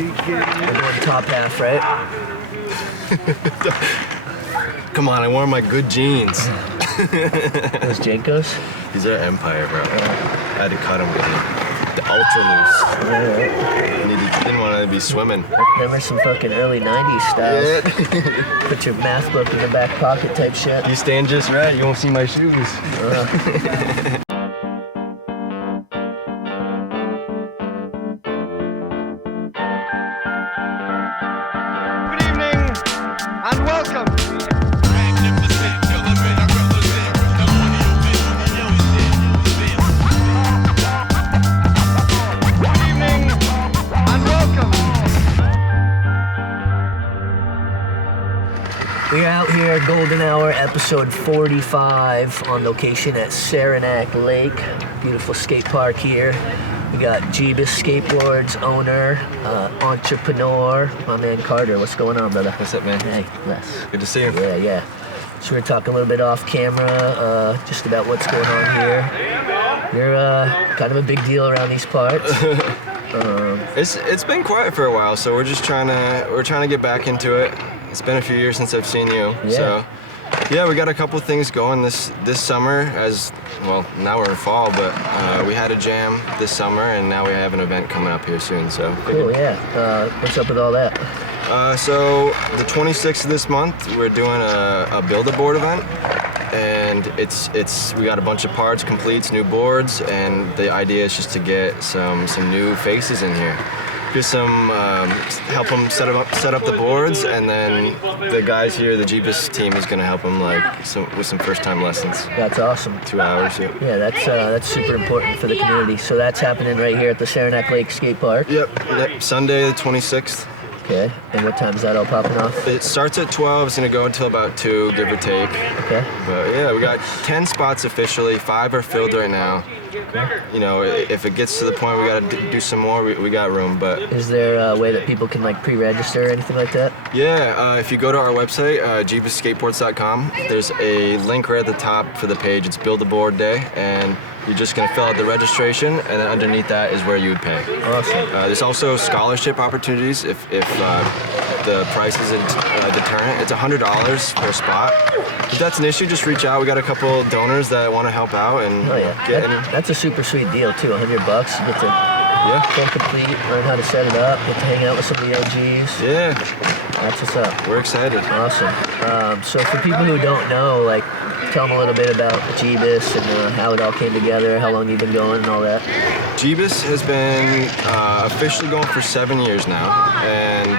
We're going top half, right? Come on, I wore my good jeans. Those Jenkos? These are Empire, bro. I had to cut them because they're ultra loose. I didn't want to be swimming. There were some fucking early 90s styles. Yeah. Put your math book in the back pocket type shit. You stand just right, you won't see my shoes. Good evening and welcome. We're out here at Golden Hour, episode 45, on location at Sarnac Lake. Beautiful skate park here. We got Jebus Skateboards owner, entrepreneur, my man Carter. What's going on, brother? What's up, man? Hey, Les. Good to see you. Yeah. So we're talking a little bit off camera, just about what's going on here. You're kind of a big deal around these parts. It's been quiet for a while, so we're trying to get back into it. It's been a few years since I've seen you. Yeah. So yeah, we got a couple things going this summer. As well, now we're in fall, but we had a jam this summer, and now we have an event coming up here soon. So cool. Yeah. What's up with all that? So the 26th of this month, we're doing a Build-A-Board event, and we got a bunch of parts, completes, new boards, and the idea is just to get some new faces in here. Just help them set up the boards, and then the guys here, the Jebus team, is gonna help them with some first-time lessons. That's awesome. 2 hours. Yeah, that's super important for the community. So that's happening right here at the Sarnac Lake Skate Park. Yep. Sunday the 26th. Okay. And what time is that all popping off? It starts at 12. It's gonna go until about 2, give or take. Okay. But yeah, we got 10 spots officially. 5 are filled right now. Okay. You know, if it gets to the point we gotta do some more, we got room. But is there a way that people can pre-register or anything like that? Yeah, if you go to our website, JebusSkateboards.com, there's a link right at the top for the page. It's Build-A-Board Day, and you're just gonna fill out the registration, and then underneath that is where you would pay. Awesome. There's also scholarship opportunities if the price is a deterrent. It's $100 per spot. If that's an issue, just reach out. We got a couple donors that want to help out and that's a super sweet deal too. $100. You get to complete, learn how to set it up, get to hang out with some of the OGs. Yeah. That's what's up. We're excited. Awesome. So for people who don't know, tell them a little bit about Jebus and how it all came together, how long you've been going and all that. Jebus has been officially going for 7 years now, and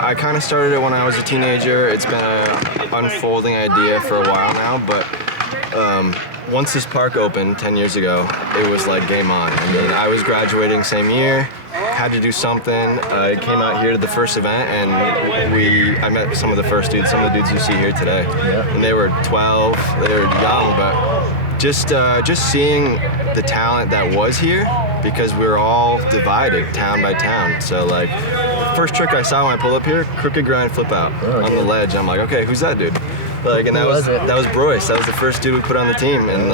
I kind of started it when I was a teenager. It's been an unfolding idea for a while now, but once this park opened 10 years ago, it was like game on. I mean, I was graduating same year, had to do something. I came out here to the first event, and I met some of the dudes you see here today. Yeah. And they were 12, they were young, but just seeing the talent that was here, because we were all divided town by town. So first trick I saw when I pulled up here, crooked grind flip out on the ledge. I'm like, okay, who's that dude? And that was Broyce. That was the first dude we put on the team, and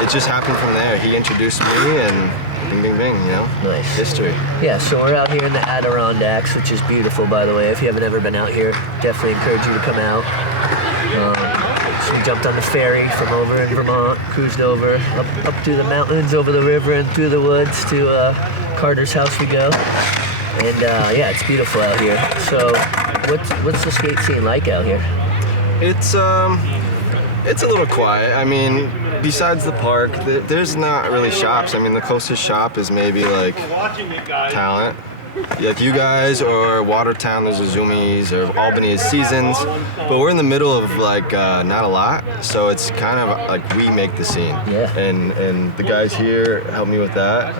it just happened from there. He introduced me, and bing, bing, bing, you know? Nice. History. Yeah, so we're out here in the Adirondacks, which is beautiful, by the way. If you haven't ever been out here, definitely encourage you to come out. So we jumped on the ferry from over in Vermont, cruised over, up through the mountains, over the river, and through the woods to Carter's house we go. And it's beautiful out here. So what's the skate scene like out here? It's a little quiet. I mean, besides the park, there's not really shops. I mean, the closest shop is maybe Talent. Like you guys, or Watertown, there's Azumi's, or Albany is Seasons. But we're in the middle of not a lot, so it's kind of we make the scene. Yeah. And the guys here help me with that.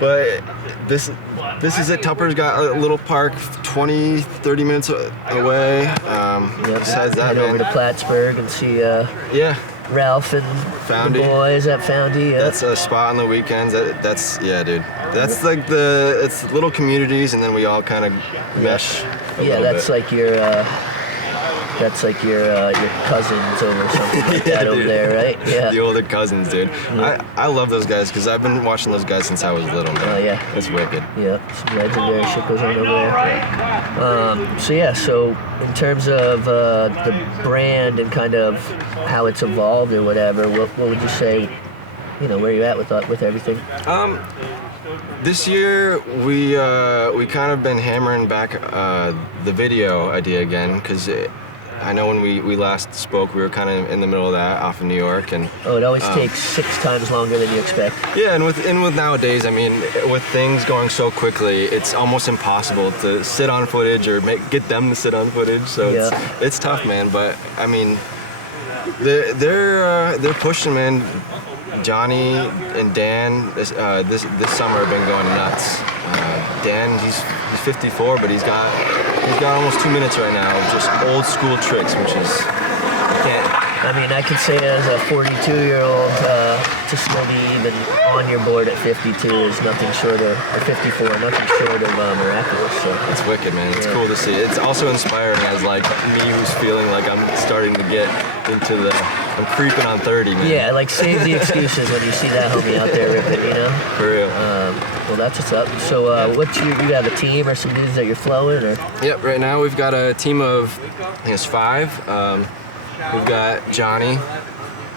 But this is it. Tupper's got a little park 20, 30 minutes away. Besides that, head over to Plattsburgh and see Ralph and Foundy. The boys at Foundy. Yeah. That's a spot on the weekends. That's dude. That's it's little communities, and then we all kind of mesh. That's like your That's like your cousins or something like that over dude. there, right? Yeah. The older cousins, dude. Yeah. I love those guys because I've been watching those guys since I was little, man. Oh, yeah. It's wicked. Yeah, some legendary shit goes on over there. So in terms of the brand and kind of how it's evolved or whatever, what would you say, where you at with everything? This year we kind of been hammering back the video idea again because I know when we last spoke we were kind of in the middle of that off of New York and it always takes 6 times longer than you expect. yeah, and with nowadays, I mean, with things going so quickly, it's almost impossible to sit on footage or get them to sit on footage. So it's tough, man. But I mean, they're pushing, man. Johnny and Dan this summer have been going nuts. Dan, he's 54, but he's got almost 2 minutes right now of just old school tricks, which is you can't. I mean, I could say as a 42-year-old to still be even on your board at 52 is nothing short of, or 54, nothing short of miraculous. So it's wicked, man. It's cool to see. It's also inspiring as like me who's feeling like I'm starting to get into I'm creeping on 30, man. Yeah, like save the excuses when you see that homie out there ripping, For real. Well, that's what's up. So you have a team or some dudes that you're flowing, or? Yep, right now we've got a team of, I think it's 5. We've got Johnny.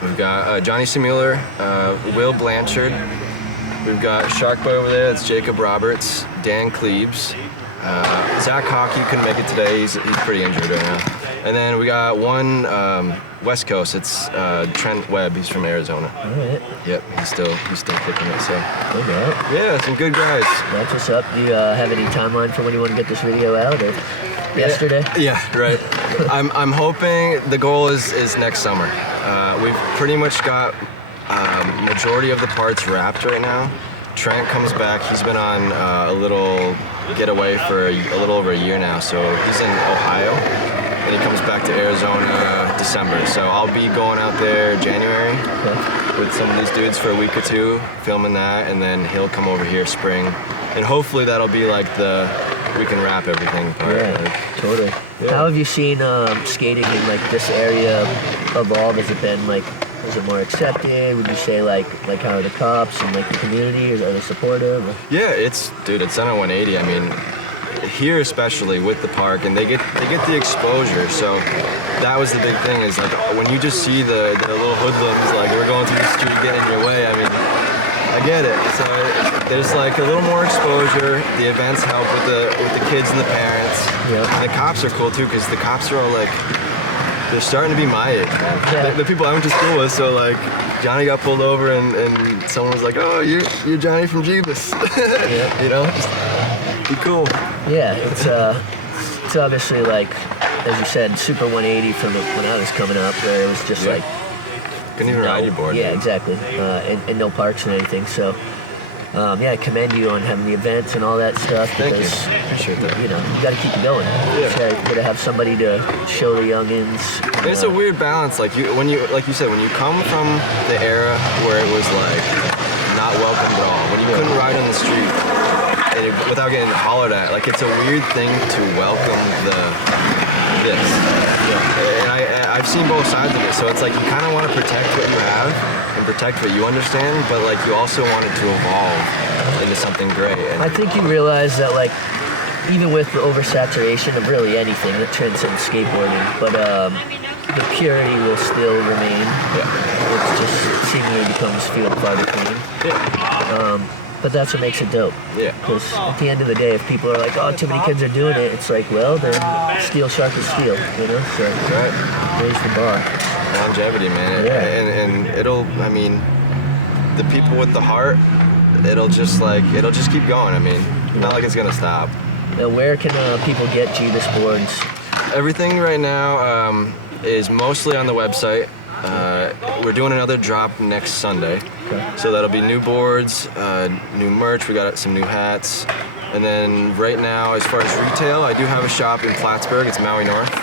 We've got Johnny Seemueller, Will Blanchard. We've got Shark Boy over there. That's Jacob Roberts. Dan Klebes. Zach Hockey couldn't make it today. He's pretty injured right now. And then we got one West Coast. It's Trent Webb. He's from Arizona. All right. Yep, he's still kicking it. So Okay. yeah, some good guys. That's what's up. Do you have any timeline for when you want to get this video out, or yesterday? Yeah, right. I'm hoping the goal is next summer. We've pretty much got majority of the parts wrapped right now. Trent comes back. He's been on a little getaway for a little over a year now. So he's in Ohio, and he comes back to Arizona December. So I'll be going out there January with some of these dudes for a week or 2, filming that, and then he'll come over here spring, and hopefully that'll be like we can wrap everything part. Yeah, totally. Yeah. How have you seen skating in like this area evolve? Has it been like, is it more accepted? Would you say like how are the cops and like the community, are they supportive? Yeah, it's done a 180. I mean, here especially with the park, and they get the exposure. So that was the big thing, is like when you just see the little hoodlums like we're going through the street getting in your way. I mean, I get it. So there's like a little more exposure. The events help with the kids and the parents. Yeah. And the cops are cool too, because the cops are all like, they're starting to be my age. Yeah. The people I went to school with. So like, Johnny got pulled over and someone was like, "Oh, you're Johnny from Jebus." Yeah. Just be cool. Yeah, it's obviously like, as you said, super 180 from when I was coming up, where it was just like couldn't even ride your board. Yeah, dude. exactly. And no parks and anything. So I commend you on having the events and all that stuff. Thank you. Because, Appreciate that. you got to keep it going. Yeah. You got to have somebody to show the youngins. And it's a weird balance. Like you said, when you come from the era where it was like not welcomed at all, when you couldn't ride on the street without getting hollered at, like it's a weird thing to welcome this. And I've seen both sides of it. So it's like you kind of want to protect what you have and protect what you understand, but like you also want it to evolve into something great. And I think you realize that, like, even with the oversaturation of really anything that transcends skateboarding, but the purity will still remain. yeah. It just seemingly becomes few and far between. Yeah. But that's what makes it dope. Yeah. Because at the end of the day, if people are like, "Oh, too many kids are doing it," it's like, well, then steel sharp is steel, So Right. raise the bar. Longevity, man. Yeah. And it'll, I mean, the people with the heart, it'll just keep going. I mean, not like it's gonna stop. Now, where can people get Jebus boards? Everything right now is mostly on the website. We're doing another drop next Sunday. Okay. So that'll be new boards, new merch, we got some new hats. And then right now, as far as retail, I do have a shop in Plattsburgh, it's Maui North.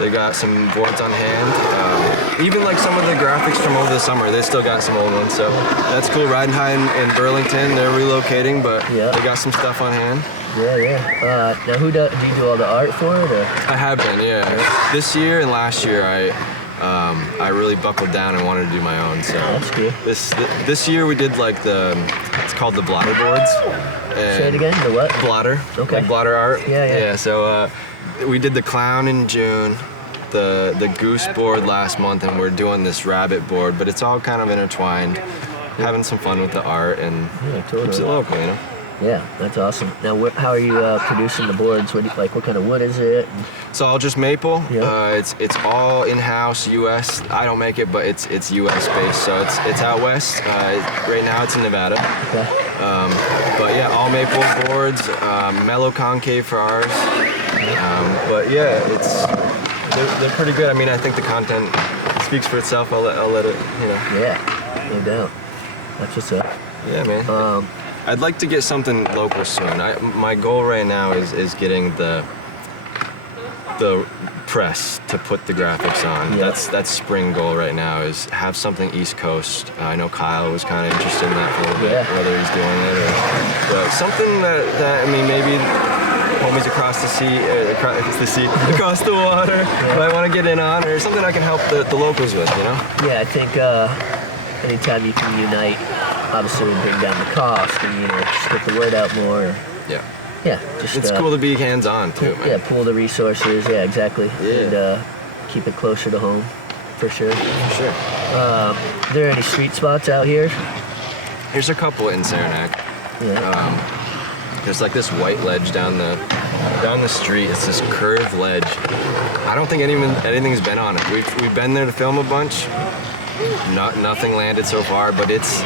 They got some boards on hand. even like some of the graphics from over the summer, they still got some old ones. So that's cool. Riding High in Burlington, they're relocating, but Yeah. they got some stuff on hand. Yeah. Now, do you do all the art for it, or? I have been, yeah. This year and last year, I really buckled down and wanted to do my own. So That's cool. this year we did like it's called the blotter boards. Say it again. The what? Blotter. Okay. Like blotter art. Yeah. So we did the clown in June, the goose board last month, and we're doing this rabbit board. But it's all kind of intertwined, having some fun with the art and Yeah, totally. keeps it local, you know. Yeah, that's awesome. Now, how are you producing the boards? What kind of wood is it? It's all just maple. Yeah. It's all in-house U.S. I don't make it, but it's U.S. based, so it's out west. Right now it's in Nevada. Okay. But yeah, all maple boards, mellow concave for ours. But yeah, they're pretty good. I mean, I think the content speaks for itself. I'll let it, you know. Yeah, no doubt. That's what's up. Yeah, man. I'd like to get something local soon. My goal right now is getting the press to put the graphics on. Yeah. That's spring goal right now, is have something East Coast. I know Kyle was kind of interested in that for a little bit, Yeah. whether he's doing it or but something that I mean, maybe homies across the water might want to get in on, or something I can help the locals with, you know? Yeah, I think anytime you can unite, obviously we bring down the cost and just get the word out more. Yeah. Yeah, just It's cool to be hands-on too, man. Yeah, pool the resources. Yeah, exactly. Yeah. And keep it closer to home, for sure. Sure. Are there any street spots out here? Here's a couple in Sarnac. Yeah. There's like this white ledge down the street. It's this curved ledge. I don't think anything's been on it. We've been there to film a bunch. Nothing landed so far, but it's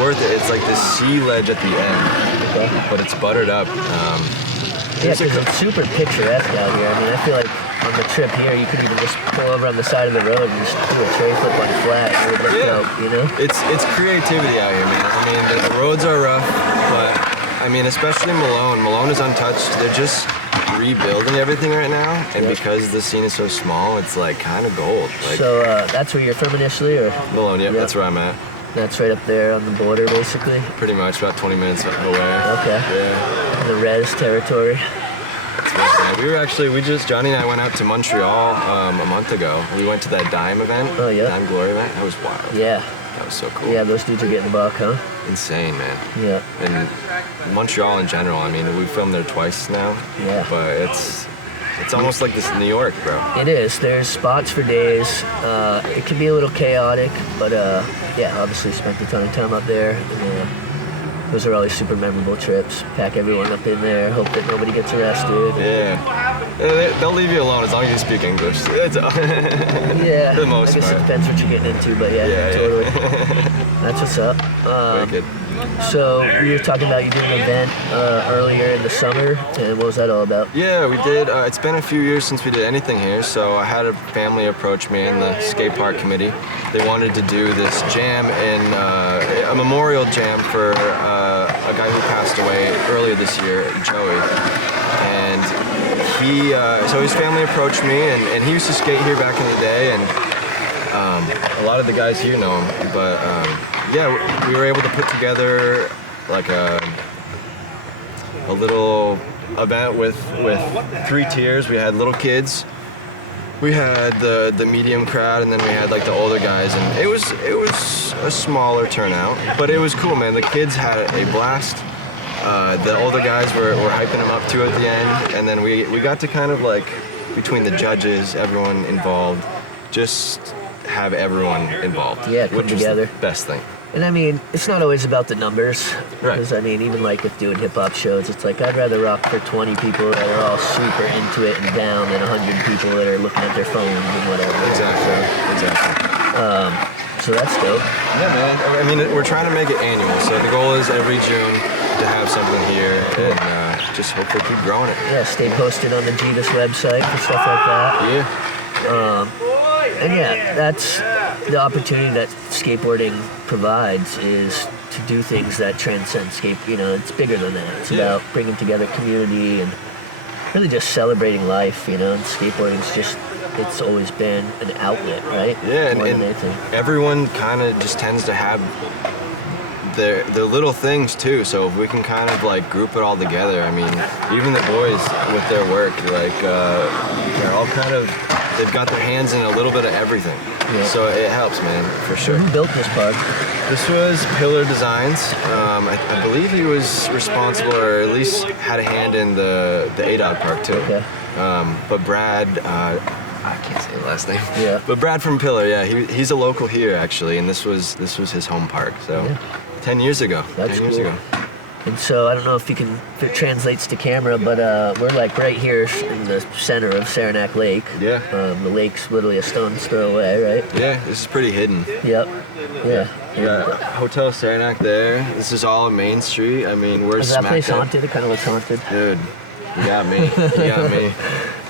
worth it. It's like this sea ledge at the end, Okay. but it's buttered up. Yeah, because it's super picturesque out here. I mean, I feel like on the trip here, you could even just pull over on the side of the road and just do a tray flip on flat. And it would look dope, you know? It's creativity out here, man. I mean, the roads are rough, but I mean, especially Malone. Malone is untouched. They're just rebuilding everything right now, and because the scene is so small, it's like kind of gold. Like, So that's where you're from initially, or? Malone, yeah, that's where I'm at. That's right up there on the border, basically. Pretty much about 20 minutes away. Okay. Yeah. The res territory. Johnny and I went out to Montreal a month ago. We went to that Dime event. Oh, yeah. Dime Glory event. That was wild. Yeah. That was so cool. Yeah, those dudes are getting the buck, huh? Insane, man. Yeah. And Montreal in general, I mean, we filmed there twice now. Yeah. But it's almost like this New York, bro. It is. There's spots for days. It can be a little chaotic, but yeah, obviously spent a ton of time up there. And, those are always super memorable trips. Pack everyone up in there. Hope that nobody gets arrested. Yeah. They'll leave you alone as long as you speak English. Yeah. For the most I guess part. it depends what you're getting into, but yeah. Totally. That's what's up. Wicked. So you were talking about you doing an event earlier in the summer, and what was that all about? Yeah, we did. It's been a few years since we did anything here, so I had a family approach me in the skate park committee. They wanted to do this jam a memorial jam for a guy who passed away earlier this year, Joey. And so his family approached me, and he used to skate here back in the day, and a lot of the guys here know him, but yeah, we were able to put together like a little event with 3 tiers. We had little kids, we had the medium crowd, and then we had like the older guys, and it was a smaller turnout, but it was cool, man. The kids had a blast. The older guys were hyping them up too at the end, and then we got to kind of like, between the judges, everyone involved, just have everyone involved. Yeah, come which together. was the best thing. And I mean, it's not always about the numbers. Right. Because I mean, even like with doing hip hop shows, it's like I'd rather rock for 20 people that are all super into it and down than 100 people that are looking at their phones and whatever. Exactly. So that's dope. Yeah, man. I mean, we're trying to make it annual, so the goal is every June to have something here, and just hopefully keep growing it. Yeah, stay posted on the Jebus website for stuff like that. Yeah. And yeah, that's the opportunity that skateboarding provides, is to do things that transcend skate. It's bigger than that. It's about bringing together community and really just celebrating life, and skateboarding's just it's always been an outlet, right? Yeah, More and than anything. everyone kind of just tends to have their little things too. So if we can kind of like group it all together, I mean, even the boys with their work, like they're all kind of, they've got their hands in a little bit of everything. Yeah. So it helps, man, for sure. Who built this park? This was Pillar Designs. I believe he was responsible, or at least had a hand in the A-Dog Park too. Okay. But Brad, I can't say the last name. Yeah. But Brad from Pillar, yeah, he's a local here actually, and this was his home park. So, Yeah. 10 years ago. That's 10 years cool. ago. And so I don't know if it translates to camera, but we're like right here in the center of Sarnac Lake. Yeah. The lake's literally a stone's throw away, right? Yeah, this is pretty hidden. Yep. Yeah. We got Hotel Sarnac there. This is all Main Street. I mean, we're Is that smack place dab- haunted? It kind of looks haunted. Dude, you got me. You got me.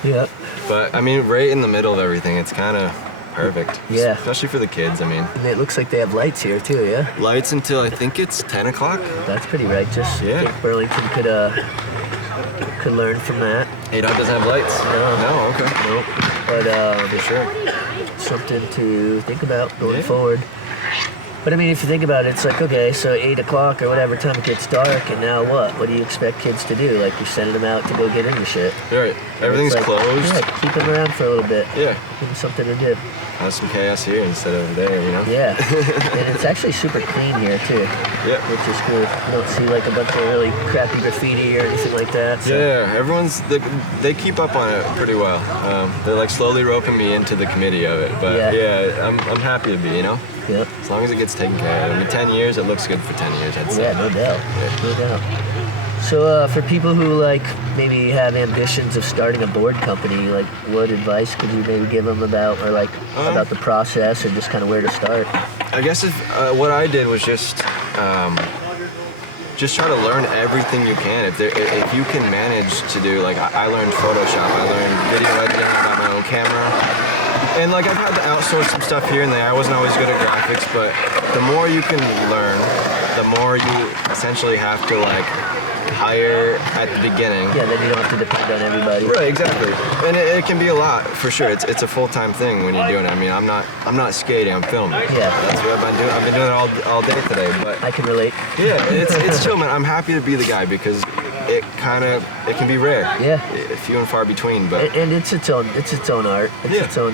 Yep. But I mean, right in the middle of everything, it's kind of perfect. Yeah. Especially for the kids. I mean, And it looks like they have lights here too, yeah? lights until I think it's 10 o'clock. That's pretty righteous. Yeah. I think Burlington could learn from that. A-Dog doesn't have lights. No. No. Okay. Nope. But For sure. something to think about going Yeah. forward. But I mean, if you think about it, it's like, okay, so 8 o'clock or whatever time it gets dark, and now what? What do you expect kids to do? Like, you're sending them out to go get into shit. Right. Everything's It's like, closed. Yeah, keep them around for a little bit. Yeah. Give them something to do. Have some chaos here instead of there, you know? Yeah. And it's actually super clean here, too, Yeah. which is cool. You don't see, like, a bunch of really crappy graffiti or anything like that. So. Yeah, they keep up on it pretty well. They're like slowly roping me into the committee of it, but Yeah. I'm happy to be, you know? Yep. As long as it gets taken care of. I mean, 10 years, it looks good for 10 years, I'd say. Yeah, no doubt. No doubt. So for people who like maybe have ambitions of starting a board company, like what advice could you maybe give them about, or like about the process, or just kind of where to start? I guess what I did was just try to learn everything you can. If you can manage to do, like I learned Photoshop, I learned video editing, I got my own camera. And like I've had to outsource some stuff here and there. I wasn't always good at graphics, but the more you can learn, the more you essentially have to like hire at the beginning. Yeah, then you don't have to depend on everybody. Right, exactly. And it can be a lot for sure. It's a full-time thing when you're doing it. I mean, I'm not skating, I'm filming. Yeah. That's what I've been doing. I've been doing it all day today, but I can relate. yeah, it's chill, man. I'm happy to be the guy because it can be rare. Yeah. Few and far between, but And it's its own art. It's Yeah. its own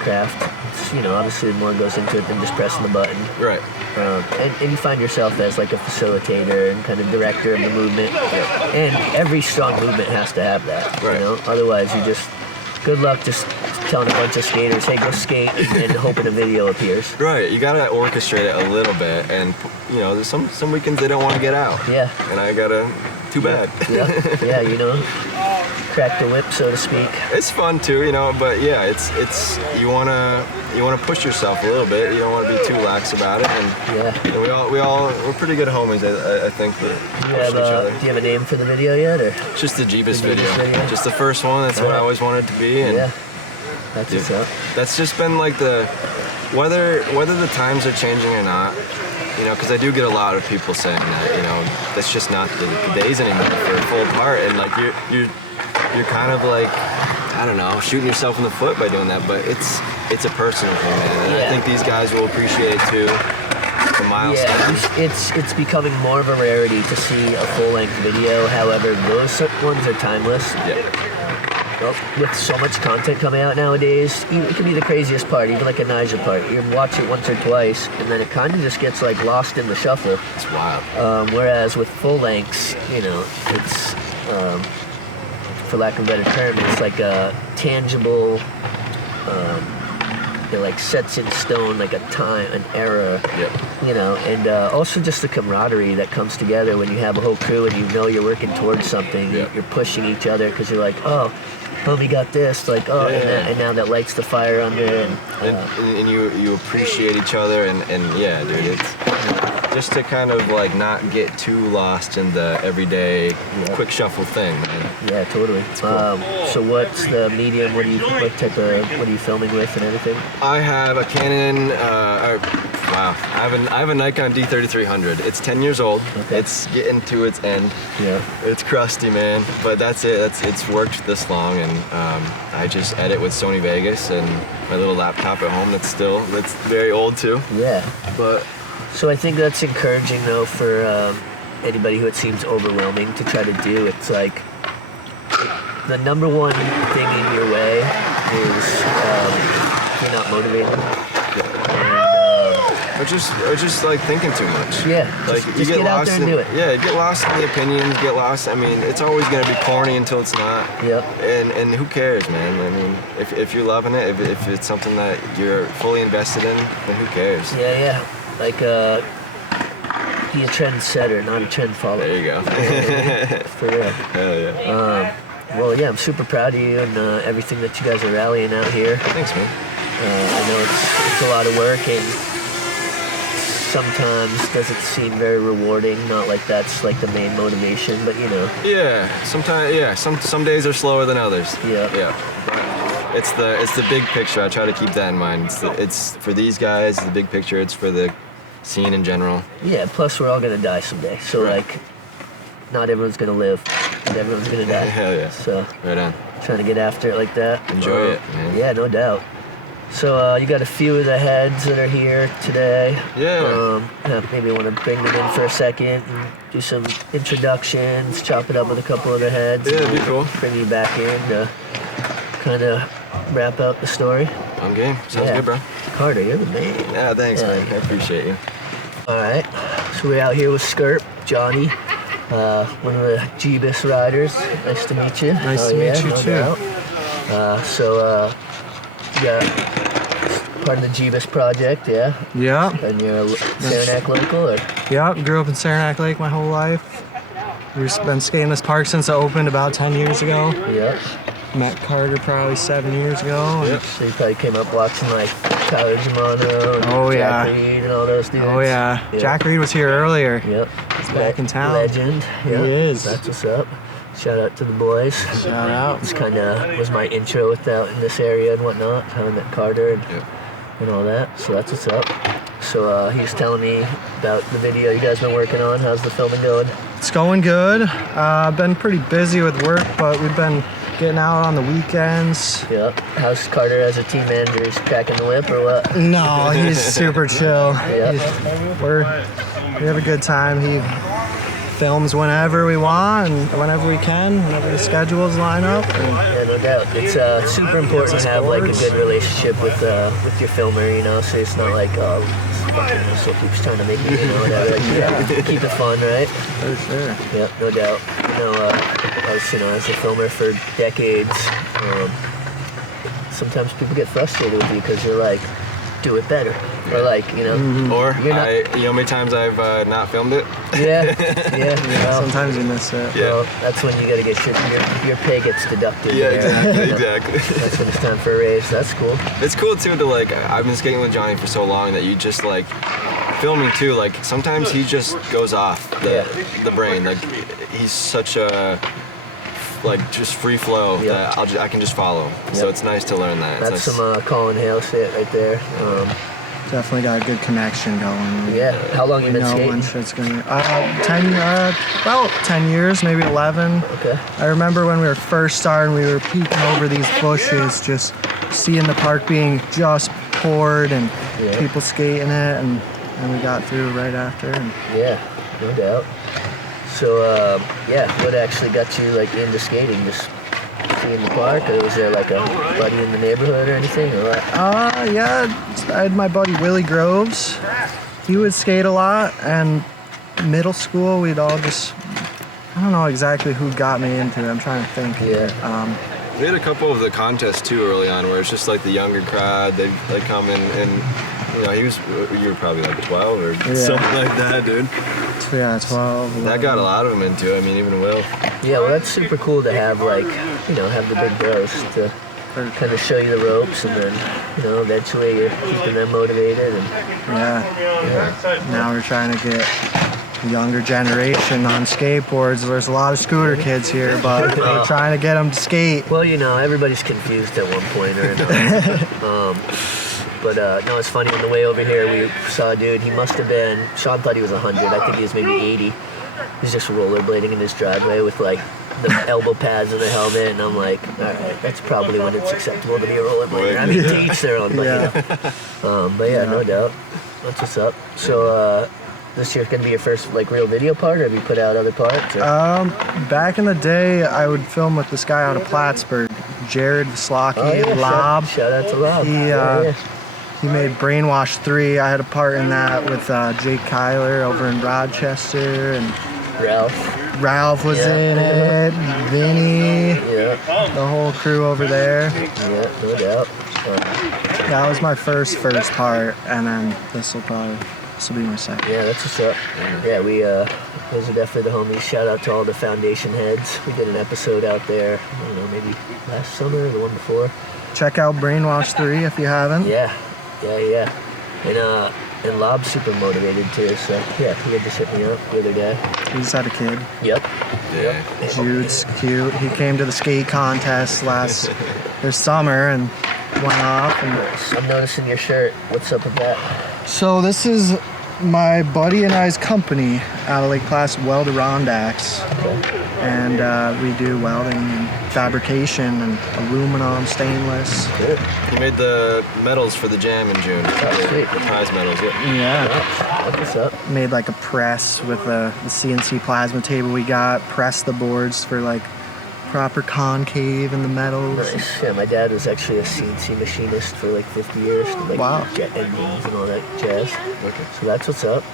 craft. It's, obviously more goes into it than just pressing the button. right. And you find yourself as like a facilitator and kind of director of the movement. And every strong movement has to have that. Right. Otherwise, you just good luck just telling a bunch of skaters, hey, go skate, and hoping a video appears. Right, you gotta orchestrate it a little bit, and there's some weekends they don't want to get out. Yeah. And I gotta. Too bad. Yeah, crack the whip, so to speak. It's fun too, but yeah, it's you wanna push yourself a little bit. You don't want to be too lax about it, and we're pretty good homies. I think we're pushing each other. Do you have a name for the video yet, or? It's just the Jebus The Jebus video? just the first one. That's what I always wanted to be, and Yeah, that's what's up. that's just been like whether the times are changing or not. Because I do get a lot of people saying that, that's just not the days anymore for a full part, and like you're kind of like, I don't know, shooting yourself in the foot by doing that, but it's a personal thing, man. And I think these guys will appreciate it too. The milestone. Yeah, it's becoming more of a rarity to see a full-length video. However, those ones are timeless. Yeah. Well, with so much content coming out nowadays, it can be the craziest part, even like a Niger part. You watch it once or twice, and then it kind of just gets like lost in the shuffle. It's wild. Whereas with full lengths, it's, for lack of a better term, it's like a tangible, it like sets in stone like a time, an era, Yep. and also just the camaraderie that comes together when you have a whole crew and you're working towards something. Yeah. You're pushing each other because you're like, oh, homie got this, like, oh, Yeah. and now that lights the fire under it. And you appreciate each other, and yeah, dude, it's just to kind of like not get too lost in the everyday quick shuffle thing, man. Yeah, totally. cool. So what's the medium? What are you filming with and everything? I have a Canon, Wow. I have a Nikon D3300. It's 10 years old. Okay. It's getting to its end. Yeah. It's crusty, man. But that's it. It's worked this long, and I just edit with Sony Vegas and my little laptop at home. That's very old too. Yeah. But So I think that's encouraging though for anybody who it seems overwhelming to try to do. It's like the number one thing in your way is you're not motivated. or just like thinking too much. Yeah. Like Just get out there and do it. Yeah, get lost in the opinions, get lost. I mean, it's always gonna be corny until it's not. Yep. And who cares, man? I mean, if you're loving it, if it's something that you're fully invested in, then who cares? Yeah. Like be a trendsetter, not a trend follower. There you go. For real. Hell yeah. Well, yeah, I'm super proud of you and everything that you guys are rallying out here. Thanks, man. I know it's a lot of work and sometimes doesn't seem very rewarding. Not like that's like the main motivation, but you know. Yeah. Sometimes, yeah. Some days are slower than others. Yeah. Yeah. But it's the big picture. I try to keep that in mind. It's for these guys. The big picture. It's for the scene in general. Yeah. Plus, we're all gonna die someday. So Right. like, not everyone's gonna live, and everyone's gonna die. Hell yeah. So Right on. trying to get after it like that. Enjoy it, man. Yeah, no doubt. So you got a few of the heads that are here today. Yeah. Maybe want to bring them in for a second and do some introductions, chop it up with a couple of the heads. Yeah, and it'd be cool. Bring you back in to kind of wrap up the story. I'm game. Sounds Yeah. good, bro. Carter, you're the man. Yeah, thanks, Yeah. man. I appreciate you. All right. So we're out here with Skirp, Johnny, one of the Jebus riders. Nice to meet you. Nice to meet you, no too. doubt. Yeah, part of the Jebus project, yeah? Yeah, And you're a Sarnac local, or? yeah. Grew up in Sarnac Lake my whole life. We've been skating this park since it opened about 10 years ago. Yeah. Met Carter probably 7 years ago. and- So you probably came up watching like Tyler Germano and Oh, Jack yeah. Reed and all those dudes. Oh yeah. Jack Reed was here earlier. Yep. He's back in town. Legend. Yep. He is. That's what's up. Shout out to the boys. Shout out. This kind of was my intro out in this area and whatnot. How I met Carter and all that. So that's what's up. So he was telling me about the video you guys been working on. How's the filming going? It's going good. Been pretty busy with work, but we've been getting out on the weekends. Yep. How's Carter as a team manager? He's cracking the whip or what? No, he's super chill. Yep. We have a good time. He films whenever we want and whenever we can, whenever the schedules line up. And Yeah, no doubt. It's super important to have like a good relationship with your filmer, you know. So it's not like this fucking asshole keeps trying to make me, whatever. Like, keep it fun, right? for sure. Yeah, no doubt. As a filmer for decades, sometimes people get frustrated with you because you're like, do it better, or like, Or You're not- you know how many times I've not filmed it? yeah. Well, Sometimes you miss it. Yeah. well, that's when you gotta get your pay gets deducted. Yeah, there, you know. exactly. That's when it's time for a raise. That's cool. It's cool too to like. I've been skating with Johnny for so long that you just like filming too. Like sometimes he just goes off the brain. Like he's such a like just free flow Yeah. that I can just follow. So Yeah. it's nice to learn that. It's That's nice. some Colin Hale shit right there. Definitely got a good connection going. Yeah. How long you You been know skating? when shit's gonna about 10 years, maybe 11. Okay. I remember when we were first starting, we were peeking over these bushes, just seeing the park being just poured and Yeah. people skating it, and we got through right after. And Yeah, no doubt. So, what actually got you like into skating? Just seeing the park, or was there like a buddy in the neighborhood or anything, or what? yeah, I had my buddy Willie Groves. He would skate a lot, and middle school we'd all just, I don't know exactly who got me into it. I'm trying to think. Yeah. We had a couple of the contests too early on where it's just like the younger crowd. They come in and you were probably like 12 or something like that, dude. Yeah, 12. That got a lot of them into it. I mean, even Will. Yeah, well, that's super cool to have like, have the big bros to kind of show you the ropes, and then, eventually you're keeping them motivated. And Yeah. Now we're trying to get the younger generation on skateboards. There's a lot of scooter kids here, but we're trying to get them to skate. well, everybody's confused at one point or another. But no, it's funny. On the way over here, we saw a dude. He must have been. Sean thought he was 100. I think he was maybe 80. He's just rollerblading in his driveway with like the elbow pads and the helmet, and I'm like, all right, that's probably when it's acceptable to be a rollerblader. I mean, to each their own, but but yeah, no doubt. That's what's up. So this year's gonna be your first like real video part, or have you put out other parts? Or? Back in the day, I would film with this guy out of Plattsburgh, Jared Slocky, Lob. Shout out to Lob. He made Brainwash 3. I had a part in that with Jake Kyler over in Rochester, and Ralph was in it, Vinny, the whole crew over there. Yeah, no doubt. That was my first part, and then this will be my second. Yeah, that's what's up. Yeah, we those are definitely the homies. Shout out to all the foundation heads. We did an episode out there, I don't know, maybe last summer or the one before. Check out Brainwash 3 if you haven't. Yeah. And Lob's super motivated too, so yeah, he had to hit me up the other day. He just had a kid. Yep. Jude's cute. He came to the skate contest this summer and went off. And I'm noticing your shirt. What's up with that? So this is my buddy and I's company out of Lake Placid, Weld Arondax. And we do welding and fabrication and aluminum, stainless. Good. You made the medals for the jam in June. The prize medals, Yeah. What's up? Made like a press with the CNC plasma table we got. Pressed the boards for like proper concave in the metals. Nice. Yeah, my dad was actually a CNC machinist for like 50 years. Like Wow. Jet engines and all that jazz. Okay. So that's what's up.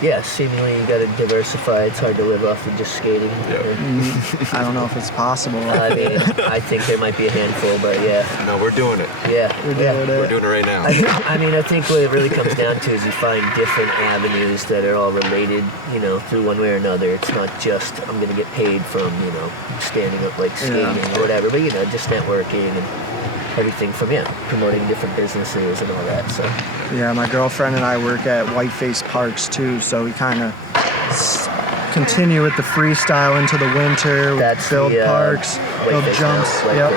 Yeah, seemingly you got to diversify. It's hard to live off of just skating. I don't know if it's possible. I mean, I think there might be a handful, but yeah. No, we're doing it. Yeah. We're doing it right now. I mean, I think what it really comes down to is you find different avenues that are all related, through one way or another. It's not just I'm going to get paid from, standing up like skating or whatever, but just networking and everything from promoting different businesses and all that. So yeah, my girlfriend and I work at Whiteface Parks too, so we kind of continue with the freestyle into the winter. That's build parks, build jumps. Yep.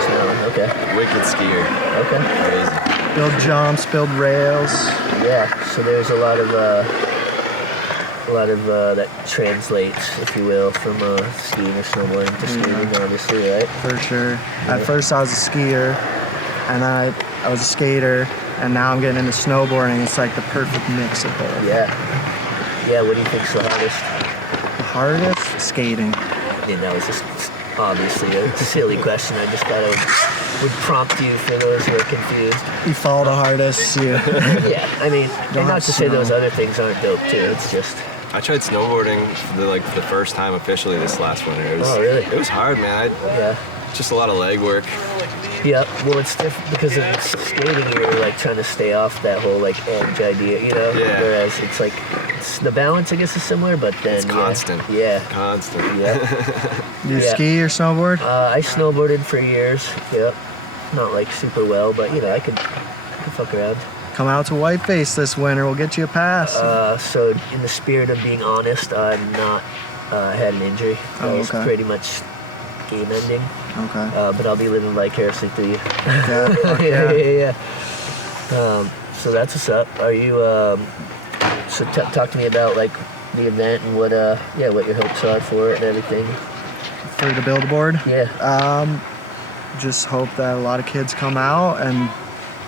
Okay. Wicked skier. Okay. Crazy. Build jumps, build rails. Yeah. So there's a lot of that translates, if you will, from skiing or snowboarding to skating, obviously, right? For sure. At first I was a skier, and then I was a skater, and now I'm getting into snowboarding. It's like the perfect mix of both. Yeah. What do you think's the hardest? The hardest? Skating. That was just obviously a silly question. I just thought it would prompt you for those who are confused. You fall the hardest, Yeah, I mean, and not to say those other things aren't dope too. It's just. I tried snowboarding for the first time officially this last winter. Oh, really? It was hard, man. Just a lot of leg work. Yeah, well, it's different because if it's skating, you're like trying to stay off that whole like edge idea, Yeah. Whereas it's like the balance, I guess, is similar, but then It's constant. Yeah. Constant. Yeah. Do you ski or snowboard? I snowboarded for years. Yep. Not like super well, but I could fuck around. Come out to Whiteface this winter. We'll get you a pass. So in the spirit of being honest, I've not had an injury. That was pretty much game ending. Okay. But I'll be living vicariously through you. Yeah. So that's what's up. Are you? So talk to me about like the event and what your hopes are for it and everything. For the billboard? Yeah. Just hope that a lot of kids come out and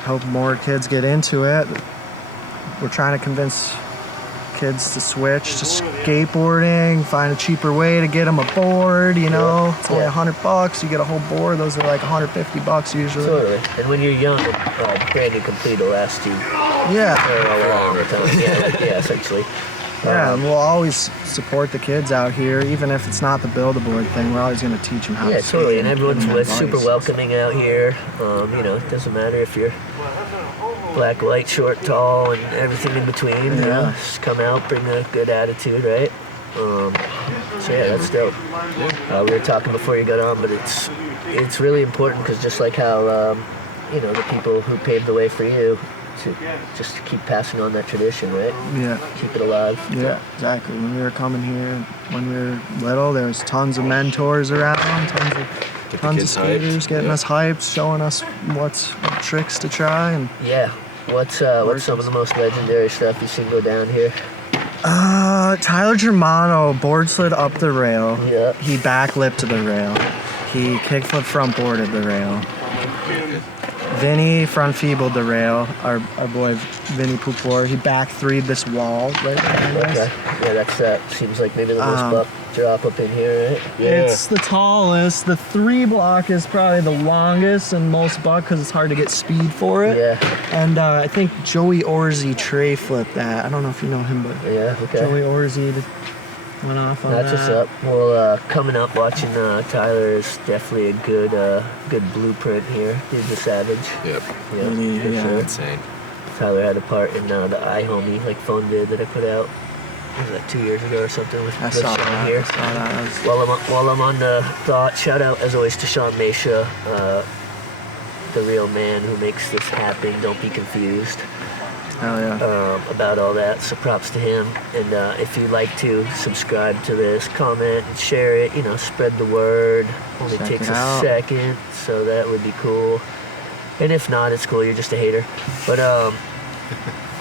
hope more kids get into it. We're trying to convince kids to switch to skateboarding, find a cheaper way to get them aboard, It's only $100. You get a whole board. Those are like $150 usually. Totally. And when you're young, brand new complete will last you Yeah. for a long time. Yeah, essentially. Yeah, and we'll always support the kids out here, even if it's not the build-a-board thing. We're always going to teach them how to skate. Yeah, totally. And everyone's give them super advice. welcoming out here. It doesn't matter if you're black, white, short, tall, and everything in between. Just come out, bring a good attitude, right? So that's dope. We were talking before you got on, but it's really important because just like how the people who paved the way for you to just keep passing on that tradition, right? Yeah. Keep it alive. Yeah, exactly. When we were coming here, when we were little, there was tons of mentors around, tons of skaters getting us hyped, showing us what tricks to try, and What's some of the most legendary stuff you've seen go down here? Tyler Germano board slid up the rail. Yeah. He backlipped to the rail. He kickflip front boarded the rail. Vinny front feebled the rail. Our boy Vinny Pupor, he back three'd this wall right behind us. Okay. Yeah, that seems like maybe the most buck drop up in here, right? Yeah. It's the tallest. The 3 block is probably the longest and most buck because it's hard to get speed for it. Yeah. And I think Joey Orzi tray flipped that. I don't know if you know him, but Yeah, okay. Joey Orzi went off on That's that. what's up. Well, coming up, watching Tyler is definitely a good blueprint here. Dude's a savage. Yep. Yeah, Really, for yeah. sure. Insane. Tyler had a part in the iHomie phone vid that I put out. Was that 2 years ago or something with I saw Sean that. here? I saw that. That was- While I'm on the thought, shout out as always to Sean Mesha, the real man who makes this happen. Don't be confused Hell yeah. about all that. So props to him. And if you'd like to subscribe to this, comment and share it. Spread the word. Only Check takes it a out. second, so that would be cool. And if not, it's cool. You're just a hater. But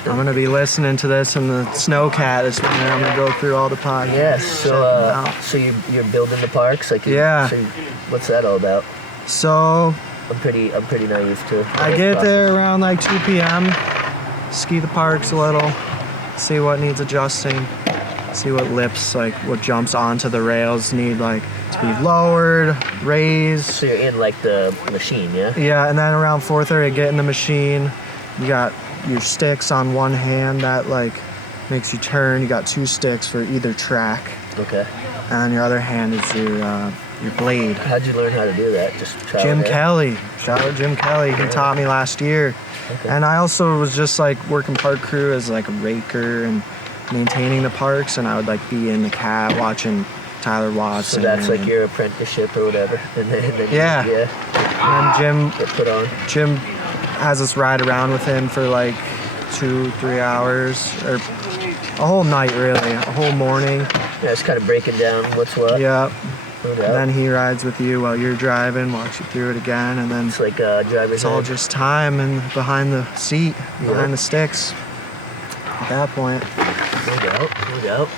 I'm gonna be listening to this in the Snowcat this winter. I'm gonna go through all the podcasts. yes. check them out. So you're building the parks, Yeah. What's that all about? So I'm pretty naive to. I get there around like 2 p.m. Ski the parks a little, see what needs adjusting, see what lips, like what jumps onto the rails need like to be lowered, raised. So you're in like the machine, yeah? Yeah, and then around 4:30, I get in the machine. You got your sticks on one hand that like makes you turn. You got 2 sticks for either track, Okay. and your other hand is your blade. How'd you learn how to do that? Just trial Jim and error? Kelly, shout out Jim Kelly. He taught me last year. Okay. And I also was just like working park crew as like a raker and maintaining the parks, and I would like be in the cat watching Tyler So Watson. that's like and- your apprenticeship or whatever, and then Yeah. And then get put on. Jim has us ride around with him for like 2-3 hours or a whole night, really, a whole morning. Yeah, it's kind of breaking down what's what. Yeah. No doubt. And then he rides with you while you're driving, walks you through it again, and then It's like driver's it's all ed. just time and behind the seat, behind the sticks. At that point, No doubt.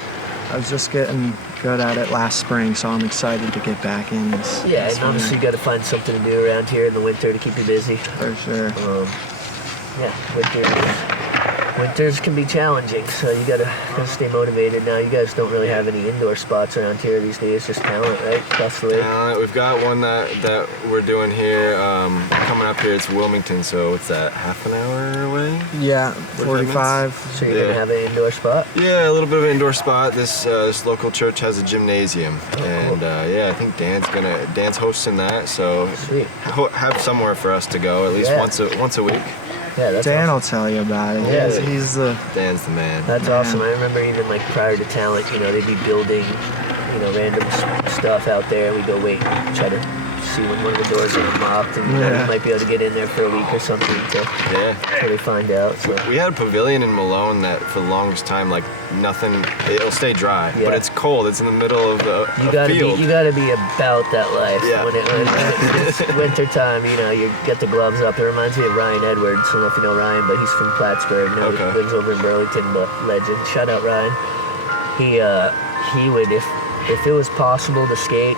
I was just getting good at it last spring, so I'm excited to get back in this. Yeah, this and obviously you got to find something to do around here in the winter to keep you busy. winter, for sure. Yeah, winters can be challenging, so you gotta stay motivated. Now you guys don't really have any indoor spots around here these days, just talent, right? Across the lake. We've got one that we're doing here, coming up here. It's Wilmington, so what's that, half an hour away? Yeah, 45 45. So you're gonna Yeah. have an indoor spot? Yeah, a little bit of an indoor spot. This local church has a gymnasium, and yeah, I think Dan's hosting that, so Sweet. have somewhere for us to go at least Yeah. once a week. Yeah, that's Dan awesome. will tell you about it. Yeah. He's the Dan's the man. That's awesome. I remember even like prior to talent, they'd be building, random stuff out there. We go wait, try to see when one of the doors are unlocked, and Yeah. you might be able to get in there for a week or something until they find out. So We had a pavilion in Malone that for the longest time, like nothing, it'll stay dry, Yeah. but it's cold. It's in the middle of the you gotta field. be about that life. Yeah. When it's winter time, you get the gloves up. It reminds me of Ryan Edwards. I don't know if you know Ryan, but he's from Plattsburgh. Now Okay. he lives over in Burlington, but legend. Shout out Ryan. He would, if it was possible to skate,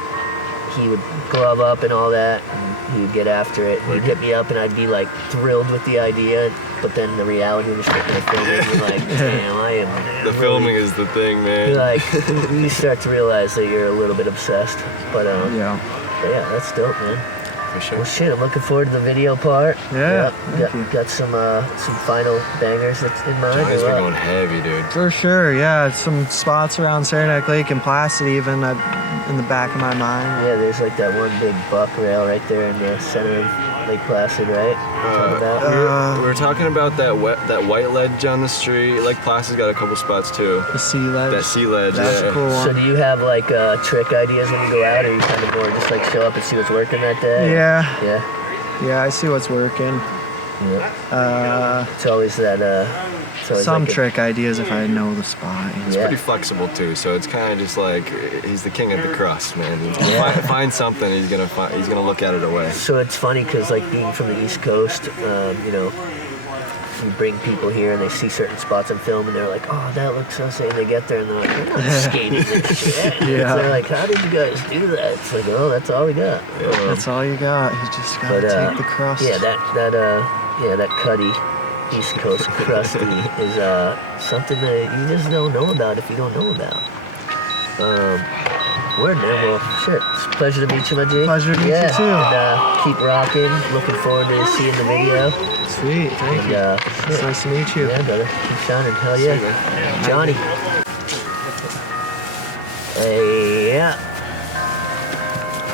he would glove up and all that, and he would get after it. He'd hit me up, and I'd be like thrilled with the idea, but then the reality was sitting there filming, you're like, damn, I am. The really, filming is the thing, man. You're like, you start to realize that you're a little bit obsessed, but yeah. yeah, that's dope, man. For sure. Well, shit, I'm looking forward to the video part. Yeah, Got, thank you. got some final bangers that's in mind. Johnny's or been what? going heavy, dude. For sure, yeah. Some spots around Sarnac Lake and Placid even in the back of my mind. Yeah, there's like that one big buck rail right there in the center of Lake Placid, right? Talking about. We were talking about that white ledge on the street. Lake Placid's got a couple spots too. The sea ledge. That sea ledge, That's yeah. a cool So one. do you have like trick ideas when you go out, or you kind of more just like show up and see what's working that day? Yeah, Yeah. I see what's working. Yeah. It's always that. It's always Some like trick ideas if I know the spot. He's Yeah. pretty flexible too, so it's kind of just like he's the king of the crust, man. Yeah. Find something, he's gonna look at it away. So it's funny because like being from the East Coast, we bring people here and they see certain spots on film and they're like, oh, that looks so sick. And they get there and they're like, we're not skating this shit. Yeah. So they're like, how did you guys do that? It's like, oh, that's all we got. That's all you got. You just gotta take the crust. Yeah, that Cuddy East Coast crusty is something that you just don't know about if you don't know about. Word, man. Well, shit. It's a pleasure to meet you, my G. Pleasure to meet you, too. And keep rocking. Looking forward to seeing the video. Sweet, thank you. It's nice to meet you. Yeah, brother. Keep shining. Hell yeah. Johnny. Hey, yeah.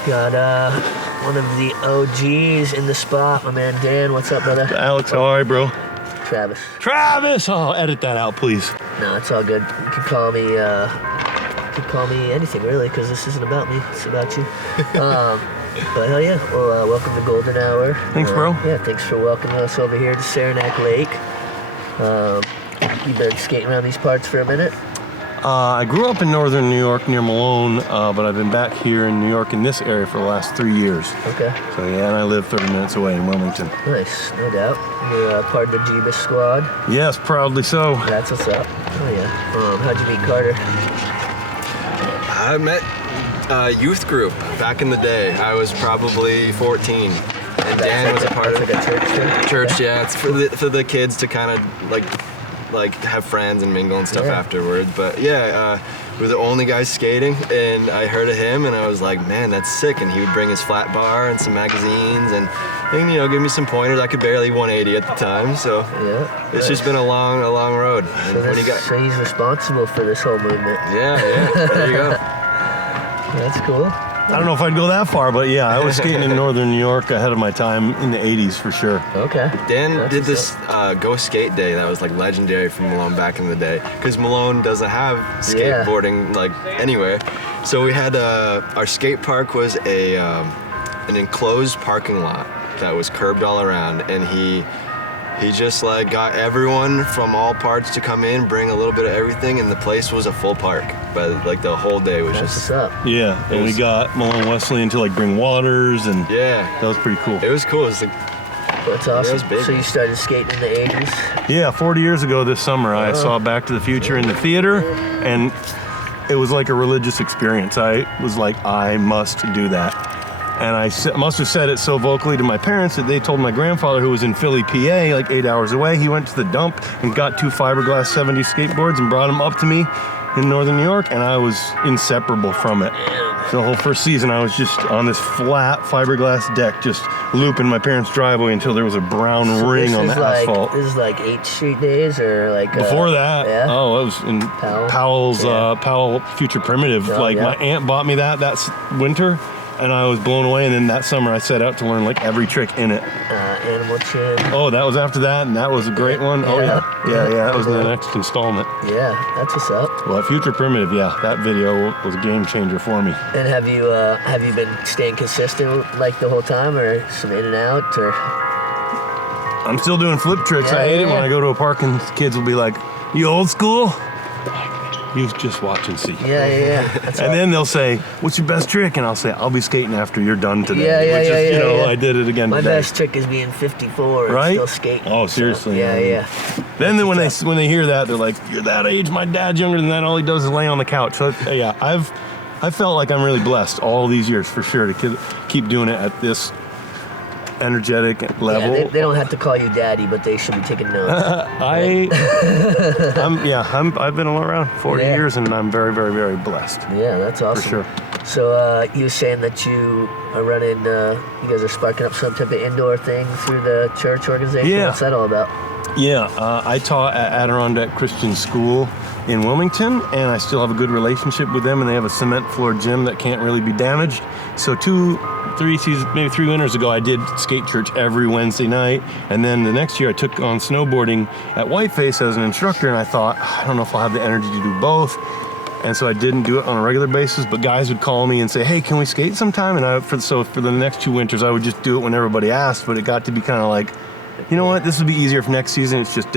Got one of the OGs in the spot, my man Dan. What's up, brother? Alex, how are you, bro? Travis. Travis! Oh, edit that out, please. No, it's all good. You can call me. You can call me anything really, because this isn't about me. It's about you. But hell yeah. Well, welcome to Golden Hour. Thanks, bro. Yeah, thanks for welcoming us over here to Sarnac Lake. You've been skating around these parts for a minute. I grew up in northern New York near Malone, but I've been back here in New York in this area for the last 3 years. Okay. So yeah, and I live 30 minutes away in Wilmington. Nice, no doubt. You're part of the Jebus squad. Yes, proudly so. That's what's up. Oh yeah. How'd you meet Carter? I met a youth group back in the day. I was probably 14. And Dan was a part of like a church thing? Church, yeah. It's for the kids to kind of like have friends and mingle and stuff afterward. But yeah, we were the only guys skating, and I heard of him, and I was like, man, that's sick. And he would bring his flat bar and some magazines, and give me some pointers. I could barely 180 at the time, so it's just been a long road. And So he's responsible for this whole movement. Yeah, there you go. That's cool. I don't know if I'd go that far, but yeah, I was skating in northern New York ahead of my time in the 80s for sure. Okay. Dan did this Go Skate Day that was like legendary from Malone back in the day, because Malone doesn't have skateboarding like anywhere. So we had our skate park was an enclosed parking lot that was curbed all around, and he just like got everyone from all parts to come in, bring a little bit of everything, and the place was a full park. But like the whole day was That's just what's up. Yeah, and we got Malone Wesleyan to like bring waters, and that was pretty cool. It was cool. It was like, That's awesome. it was big. So you started skating in the 80s? Yeah, 40 years ago this summer, I saw Back to the Future in the theater, and it was like a religious experience. I was like, I must do that. And I must have said it so vocally to my parents that they told my grandfather, who was in Philly, PA, like 8 hours away. He went to the dump and got 2 fiberglass 70 skateboards and brought them up to me in northern New York, and I was inseparable from it. So the whole first season, I was just on this flat fiberglass deck, just looping my parents' driveway until there was a brown ring on the asphalt. This is like 8th Street days, or like Before that, yeah? oh, it was in Powell's Powell Future Primitive. Oh, like my aunt bought me that winter, and I was blown away. And then that summer, I set out to learn like every trick in it. Animal Chin. Oh, that was after that, and that was a great one. Oh yeah. That was the next installment. Yeah, that's what's up. Well, Future Primitive, that video was a game changer for me. And have you been staying consistent like the whole time, or some in and out, or? I'm still doing flip tricks. I hate it when I go to a park and kids will be like, "You old school?" You just watch and see. Yeah. And then they'll say, "What's your best trick?" And I'll say, "I'll be skating after you're done today." I did it again My today. best trick is being 54 and Right? still skating. Oh, seriously. Yeah. Then when they hear that, they're like, "You're that age. My dad's younger than that. All he does is lay on the couch." So yeah, I felt like I'm really blessed all these years for sure to keep doing it at this energetic level. Yeah, they don't have to call you daddy, but they should be taking notes. I've been around 40 years, and I'm very, very, very blessed. Yeah, that's awesome. For sure. So you were saying that you are running, you guys are sparking up some type of indoor thing through the church organization. Yeah. What's that all about? Yeah, I taught at Adirondack Christian School in Wilmington, and I still have a good relationship with them, and they have a cement floor gym that can't really be damaged. So 3 seasons, maybe 3 winters ago, I did skate church every Wednesday night, and then the next year I took on snowboarding at Whiteface as an instructor, and I thought, I don't know if I'll have the energy to do both, and so I didn't do it on a regular basis, but guys would call me and say, "Hey, can we skate sometime?" And so for the next 2 winters, I would just do it when everybody asked, but it got to be kind of like, you know what, this would be easier if next season it's just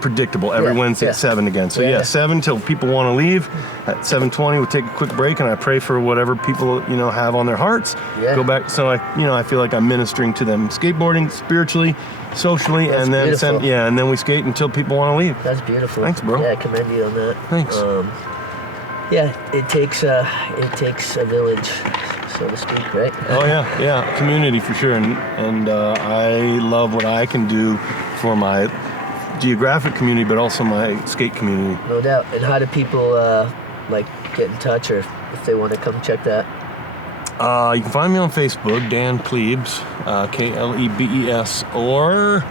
predictable. Every Yeah, Wednesday yeah. at 7 again. So Yeah. 7 till people want to leave. At 7:20, we'll take a quick break, and I pray for whatever people have on their hearts. Yeah. Go back. So I feel like I'm ministering to them, skateboarding spiritually, socially, That's and then beautiful. and then we skate until people want to leave. That's beautiful. Thanks, bro. Yeah, I commend you on that. Thanks. Yeah, it takes a village, so to speak, right? Oh yeah, community for sure, and I love what I can do for my geographic community, but also my skate community. No doubt. And how do people get in touch, or if they want to come check that? You can find me on Facebook, Dan Klebes, Klebes, or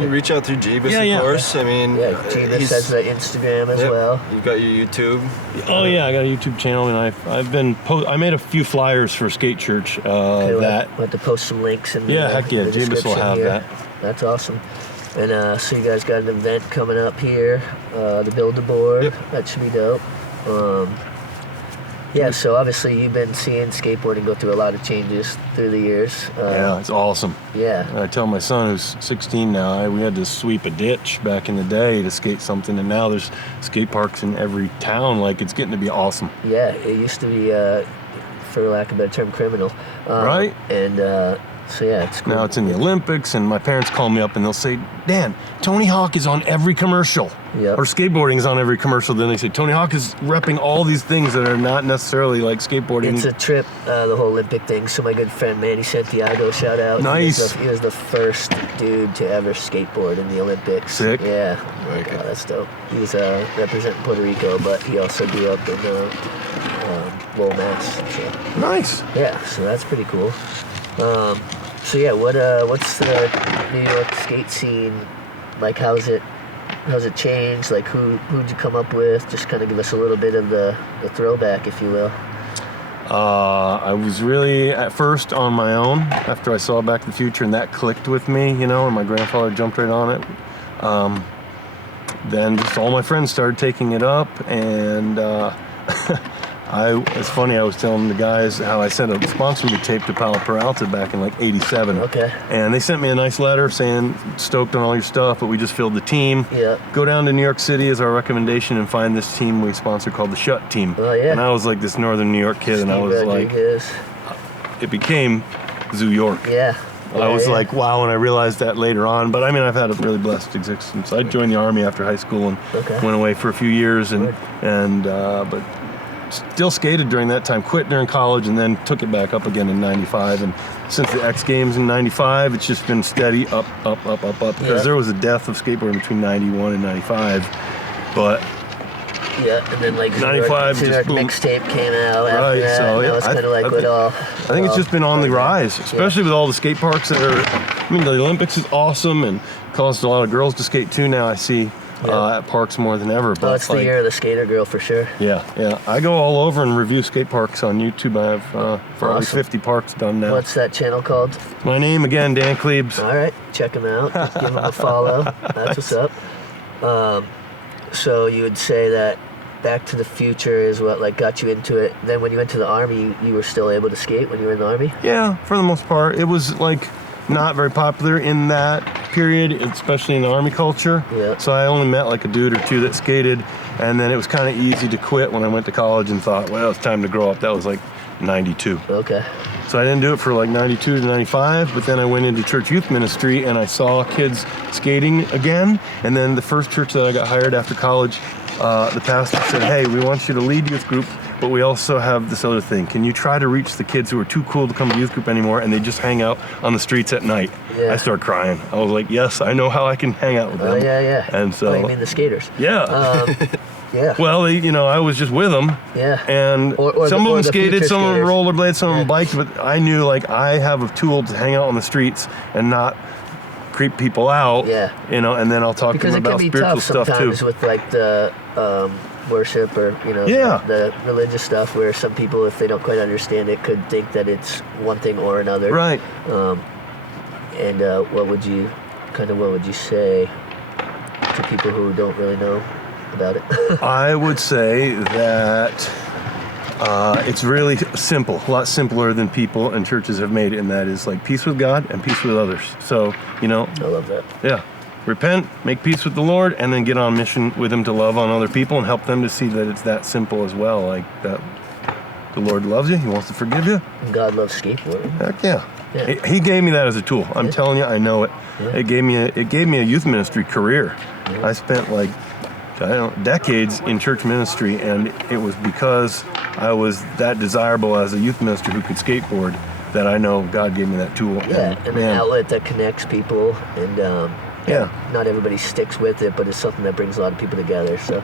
You reach out through Jebus, Yeah, yeah. of course. I mean, Yeah, Jebus has the Instagram as Yep. well. You've got your YouTube. oh yeah, I got a YouTube channel, and I've been I made a few flyers for Skate Church Okay, we'll that have to post some links in Yeah, the, heck yeah, the Jebus will description have here. that. That's awesome. And so you guys got an event coming up here, the Build a Board. Yep. That should be dope. Yeah, so obviously you've been seeing skateboarding go through a lot of changes through the years. yeah, it's awesome. Yeah. And I tell my son, who's 16 now, we had to sweep a ditch back in the day to skate something, and now there's skate parks in every town. Like, it's getting to be awesome. Yeah, it used to be, for lack of a better term, criminal. Right. And so yeah, it's cool. Now it's in the Olympics, and my parents call me up and they'll say, Dan, Tony Hawk is on every commercial. Yep. Or skateboarding is on every commercial. Then they say, Tony Hawk is repping all these things that are not necessarily like skateboarding. It's a trip, the whole Olympic thing. So my good friend Manny Santiago, shout out. Nice. He was the first dude to ever skateboard in the Olympics. Sick. Yeah. Very good. That's dope. He was representing Puerto Rico, but he also grew up in Lowell, Mass. So. Nice. Yeah, so that's pretty cool. So yeah, what's the New York skate scene like? How's it changed? Like who'd you come up with? Just kind of give us a little bit of the throwback, if you will. I was really at first on my own after I saw Back to the Future, and that clicked with me, and my grandfather jumped right on it. Then just all my friends started taking it up, and it's funny, I was telling the guys how I sent a sponsor me tape to Palo Peralta back in like 87. Okay. And they sent me a nice letter saying, stoked on all your stuff, but we just filled the team. Yeah. Go down to New York City as our recommendation and find this team we sponsor called the Shut Team. Oh, yeah. And I was like this Northern New York kid, and I Steve was like, Rodriguez. it became Zoo York. Yeah. I was Yeah. like, wow, and I realized that later on. But I mean, I've had a really blessed existence. I joined the Army after high school and Okay. went away for a few years, Good. but still skated during that time. Quit during college, and then took it back up again in '95. And since the X Games in '95, it's just been steady up. Because Yeah. there was a death of skateboarding between '91 and '95, but. Yeah, and then like 95 New York just boom. mixtape came out after Right, that. so, and yeah, now it's I- kind of like I what think- all. I think it's just been on the rise, especially with all the skate parks that are. I mean, the Olympics is awesome and caused a lot of girls to skate too. Now I see at parks more than ever. But Oh, it's the year of the skater girl for sure. Yeah. I go all over and review skate parks on YouTube. I have probably Awesome. 50 parks done now. What's that channel called? My name again, Dan Klebes. All right, check him out. Give him a follow. That's what's up. So you would say that Back to the Future is what like got you into it. Then when you went to the Army, you were still able to skate when you were in the Army? Yeah, for the most part, it was like not very popular in that period, especially in the Army culture. Yeah. So I only met like a dude or two that skated, and then it was kind of easy to quit when I went to college and thought, well, it's time to grow up. That was like 92. Okay. So I didn't do it for like 92 to 95, but then I went into church youth ministry and I saw kids skating again. And then the first church that I got hired after college, the pastor said, hey, we want you to lead youth group, but we also have this other thing. Can you try to reach the kids who are too cool to come to youth group anymore and they just hang out on the streets at night? Yeah. I started crying. I was like, yes, I know how I can hang out with them. Oh, yeah. And so, Oh, you mean the skaters? yeah. Yeah. Well, I was just with them. Yeah. And Or some of them the skated, future some of them skaters. rollerbladed, some of them Yeah. biked, but I knew like I have a tool to hang out on the streets and not creep people out. Yeah. And then I'll talk Because to it them can about be spiritual tough stuff sometimes too. with like the worship or Yeah. the religious stuff, where some people, if they don't quite understand it, could think that it's one thing or another. Right. And what would you say to people who don't really know about it? I would say that it's really simple, a lot simpler than people and churches have made it, and that is like peace with God and peace with others. So, I love that. yeah. repent, make peace with the Lord, and then get on mission with him to love on other people and help them to see that it's that simple as well. Like that, the Lord loves you. He wants to forgive you. God loves skateboarding. Heck yeah. Yeah. He gave me that as a tool. I'm telling you, I know it. Yeah. It gave me a youth ministry career. I spent like decades in church ministry, and it was because I was that desirable as a youth minister who could skateboard that I know God gave me that tool. Yeah, and an outlet that connects people, and not everybody sticks with it, but it's something that brings a lot of people together. So,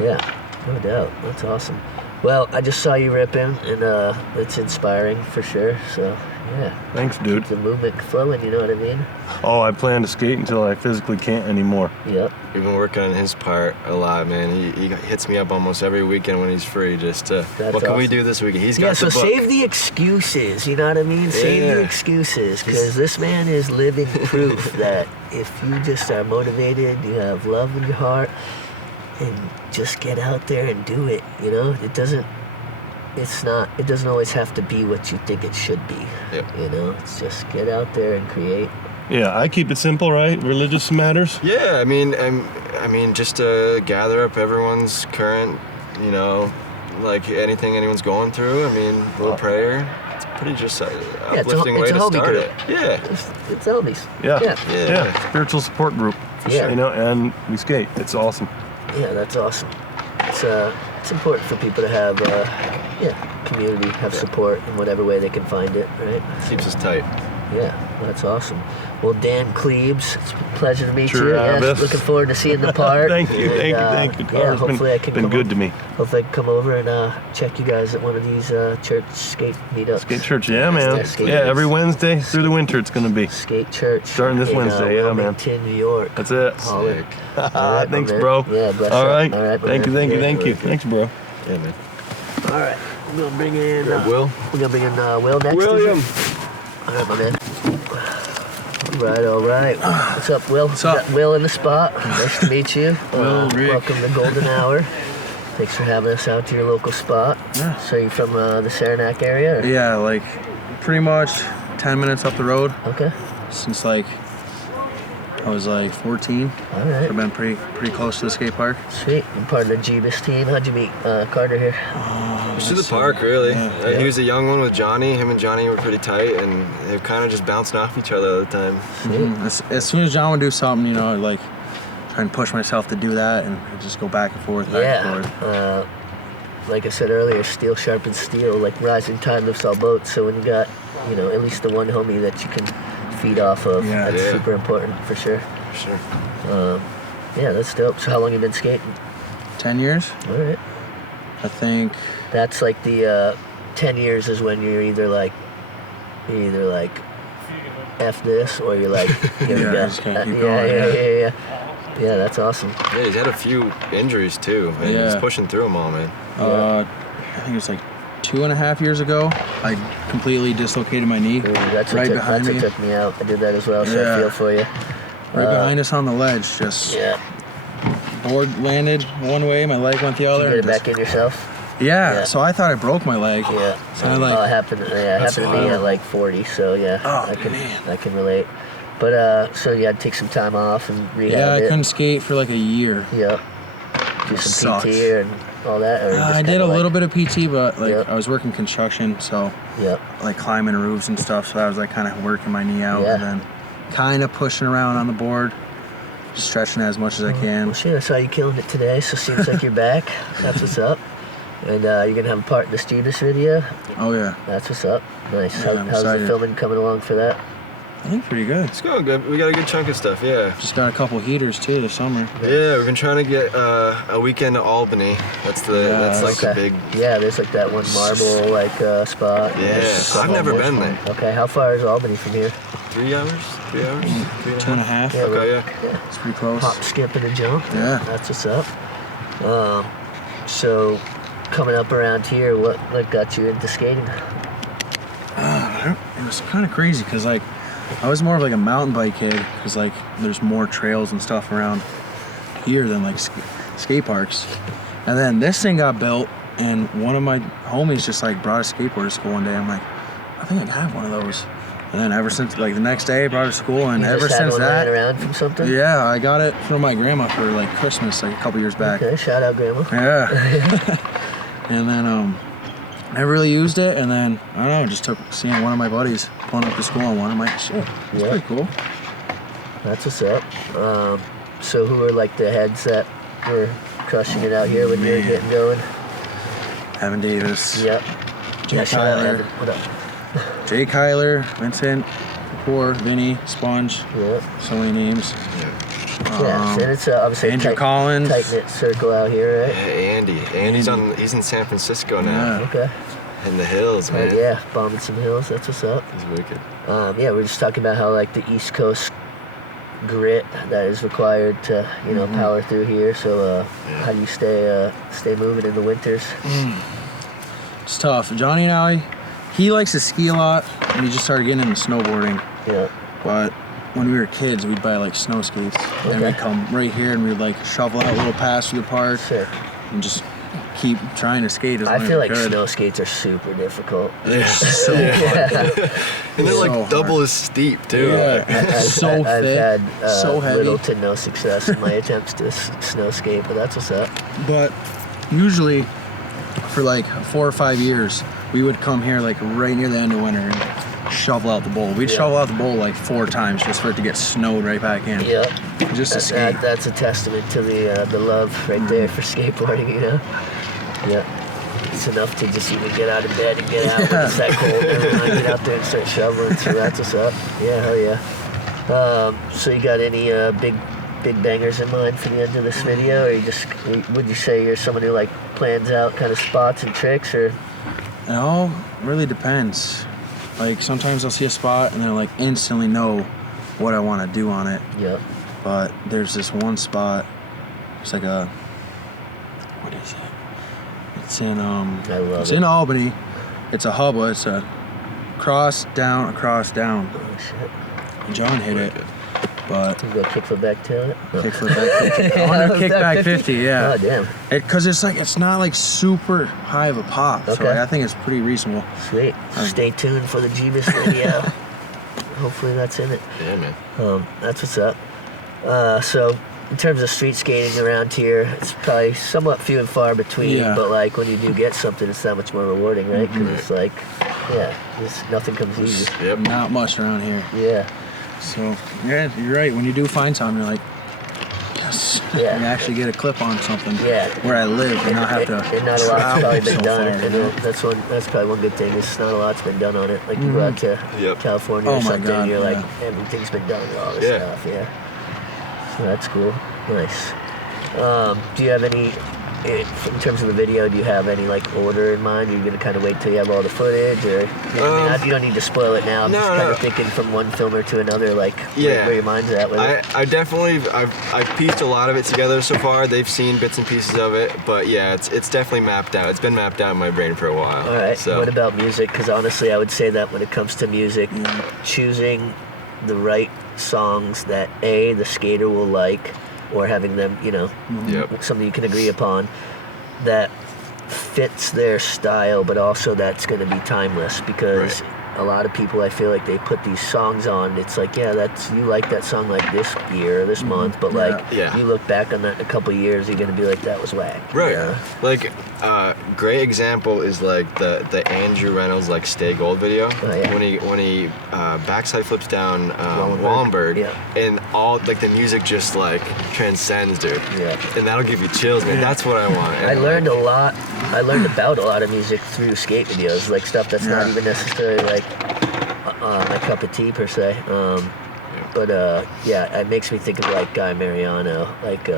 yeah, no doubt. That's awesome. Well, I just saw you ripping, and it's inspiring for sure. So, yeah. Thanks, dude. The movement flowing, you know what I mean? Oh, I plan to skate until I physically can't anymore. Yep. We've been working on his part a lot, man. He hits me up almost every weekend when he's free, just to, what can we do this weekend? He's got so the book. save the excuses, you know what I mean? Save the excuses, because this man is living proof that if you just are motivated, you have love in your heart, and just get out there and do it, you know? It doesn't always have to be what you think it should be. Yep. You know, it's just get out there and create. Yeah, I keep it simple, right? Religious matters. Yeah, I mean, just to gather up everyone's current, you know, like anything anyone's going through. I mean, a little prayer. It's pretty just uplifting way to start it. Yeah. It's homies. Yeah. Spiritual support group. Yeah. You know, and we skate. It's awesome. Yeah, that's awesome. It's important for people to have, community, have support in whatever way they can find it, right? Keeps us tight. Yeah, that's awesome. Well, Dan Klebes, it's a pleasure to meet you. Yes. Looking forward to seeing the park. Thank you. Yeah, hopefully I can been good to me. Hopefully I can come over and check you guys at one of these church skate meetups. Skate church, yeah, man. Skate Every Wednesday through the winter it's going to be. Skate church. Starting this Wednesday, yeah, man. Wilmington, New York. That's it. Holler. Thanks, man. bro. Yeah, bless All up. right. All right, Thank you. Thanks, bro. Yeah, man. All right. We're going to bring in... Will? We're going to bring in Will next. William. All right, my man. All right. What's up, Will? What's up? Got Will in the spot. Nice to meet you. Welcome to Golden Hour. Thanks for having us out to your local spot. Yeah. So you from the Sarnac area? Or? Yeah, like pretty much 10 minutes up the road. Okay. Since like I was like 14. All right. I've been pretty close to the skate park. Sweet. I'm part of the Jebus team. How'd you meet Carter here? Just to the park, really. Yeah. He was a young one with Johnny. Him and Johnny were pretty tight, and they kind of just bounced off each other all the time. As soon as John would do something, you know, I'd like try and push myself to do that, and I'd just go back and forth, back and forth. Like I said earlier, steel sharpens steel. Like rising tide lifts all boats. So when you got, you know, at least the one homie that you can feed off of, that's super important for sure. For sure. Yeah, that's dope. So how long you been skating? 10 years, All right. I think. That's like the 10 years is when you're either like F this or you're like, here we go. Just gotta keep going, Yeah, that's awesome. Yeah, he's had a few injuries too, and he's pushing through them all, man. I think it was like 2.5 years ago, I completely dislocated my knee. Ooh, that's what took me out. I did that as well, so I feel for you. Right behind us on the ledge, just board landed one way, my leg went the other. Did you get it back in yourself? Yeah, so I thought I broke my leg. Yeah. So I like. It happened to me at like 40, so I can relate. But so you had to take some time off and rehab Yeah, I it. couldn't skate for like a year. Yeah. Do some PT and all that? Or I did a little bit of PT, but like Yep. I was working construction, so Yep. like climbing roofs and stuff. So I was like kind of working my knee out, and then kind of pushing around on the board, just stretching as much as I can. Well, shit, I saw you killing it today, so seems like you're back. That's what's up. And you're gonna have a part in this Jebus video. Oh yeah, That's what's up. Nice. Yeah, I'm How's the excited. filming coming along for that? I think pretty good. It's going good. We got a good chunk of stuff, yeah. Just got a couple heaters too this summer. Yeah, we've been trying to get a weekend to Albany. That's like the big. Yeah, there's like that one marble spot. Yeah, I've never been there. Okay, how far is Albany from here? 3 hours? 3 hours? 2.5. Yeah, Okay, yeah. It's pretty close. Hop, skip, and a jump. Yeah. That's what's up. So, coming up around here, what got you into skating? It was kind of crazy because like I was more of like a mountain bike kid because like there's more trails and stuff around here than like skate parks. And then this thing got built, and one of my homies just like brought a skateboard to school one day. I'm like, I think I have one of those. And then ever since, like the next day, I brought it to school, and You ever just had since one lying that, around from something? yeah, I got it from my grandma for like Christmas, like a couple years back. Okay, shout out, Grandma. Yeah. And then I really used it, and then I don't know, just took seeing one of my buddies pulling up to school on one. I'm like, shit, that's Yeah. pretty cool. That's what's up. So who are like the heads that were crushing it out here when you were getting going? Evan Davis, Yep. Jay shout out Kyler, Evan. What up? Jay Kyler, Vincent, Poor, Vinny, Sponge, Yep. so many names. Yeah, and it's obviously Andrew a Collins. tight-knit circle out here, right? Hey, Andy's he's in San Francisco now. Yeah. Okay. In the hills, man. Yeah, bombing some hills. That's what's up. He's wicked. Yeah, we're just talking about how like the East Coast grit that is required to power through here. So how do you stay moving in the winters? It's tough. Johnny and I, he likes to ski a lot, and he just started getting into snowboarding. Yeah. But when we were kids, we'd buy like snow skates, and Okay. we'd come right here, and we'd like shovel out little paths through the park, Sick. and just keep trying to skate as long I as feel we like could. snow skates are super difficult. Yeah. So hard. And they're like So double hard. as steep too. Yeah. So I've thick, had so heavy. little to no success in my attempts to snow skate, but that's what's up. But usually, for like 4 or 5 years, we would come here like right near the end of winter and shovel out the bowl. We'd Yeah. shovel out the bowl like 4 times just for it to get snowed right back in. Yeah. Just to skate. That's a testament to the love right there for skateboarding, Yeah. It's enough to just even get out of bed and get out when it's that cold. Never mind, get out there and start shoveling. So that's what's up. Yeah, hell yeah. So you got any big bangers in mind for the end of this video, or would you say you're someone who like plans out kind of spots and tricks, or? It all really depends. Like sometimes I'll see a spot and then I like instantly know what I want to do on it. Yep. But there's this one spot. It's like a, what is it? It's in I love it's it. in Albany. It's a hubba. It's a cross down. Oh shit. John hit it, but You go kickflip back to it? No. kickflip back 50. I want to kick back 50. Yeah. Oh damn. Because it's not like super high of a pop. So Okay. I think it's pretty reasonable. Sweet. Stay tuned for the Jebus video. Hopefully that's in it. Yeah, man. That's what's up. So in terms of street skating around here, it's probably somewhat few and far between. Yeah. But like when you do get something, it's that much more rewarding, right? Because it's like, nothing comes easy. Yep. Not much around here. Yeah. So yeah, you're right. When you do find something, you're like, yes, Yeah. you actually get a clip on something. Yeah. Where I live and not have to And not a lot's travel probably been so done. far, And you know? that's probably one good thing is not a lot's been done on it. Like you go out to Yep. California Oh or my something, God, you're like, yeah. everything's been done with all this Yeah. stuff. Yeah. So that's cool. Nice. Do you have any, in terms of the video, do you have any like order in mind? Are you gonna kind of wait till you have all the footage, or you don't need to spoil it now? I'm no, just kind no. of thinking from one filmer to another, like Yeah. where your mind's at with it. I definitely I've pieced a lot of it together so far. They've seen bits and pieces of it, but yeah, it's definitely mapped out. It's been mapped out in my brain for a while. All right. So What about music? Because honestly, I would say that when it comes to music, choosing the right songs that the skater will like, or having them, Yep. something you can agree upon that fits their style, but also that's going to be timeless. Because a lot of people, I feel like they put these songs on. It's like, you like that song like this year or this month, but like Yeah. you look back on that in a couple of years, you're going to be like, that was whack. Right. You know? Like, great example is like the Andrew Reynolds like Stay Gold video. Oh, yeah. When he backside flips down Wallenberg. Wallenberg, Yeah. and all like the music just like transcends, dude. Yeah. And that'll give you chills, man. That's what I want. I And, learned a lot. I learned about a lot of music through skate videos, like stuff that's not even necessarily like my cup of tea per se. But it makes me think of like Guy Mariano, like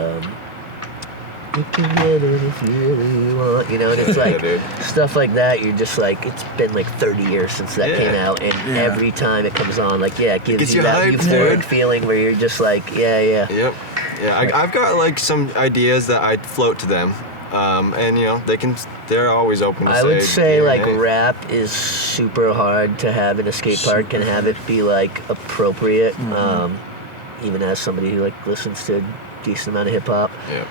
you can get it if you really want, and it's like dude. stuff like that. You're just like, it's been like 30 years since that came out, and Yeah. every time it comes on, like it gives gets you you that hyped, euphoric dude. feeling where you're just like, yeah. Yep. Yeah, I've got like some ideas that I'd float to them, and they're always open to I would say yeah, like hey. rap is super hard to have in a skate park and have it be like appropriate, even as somebody who like listens to a decent amount of hip hop. Yep.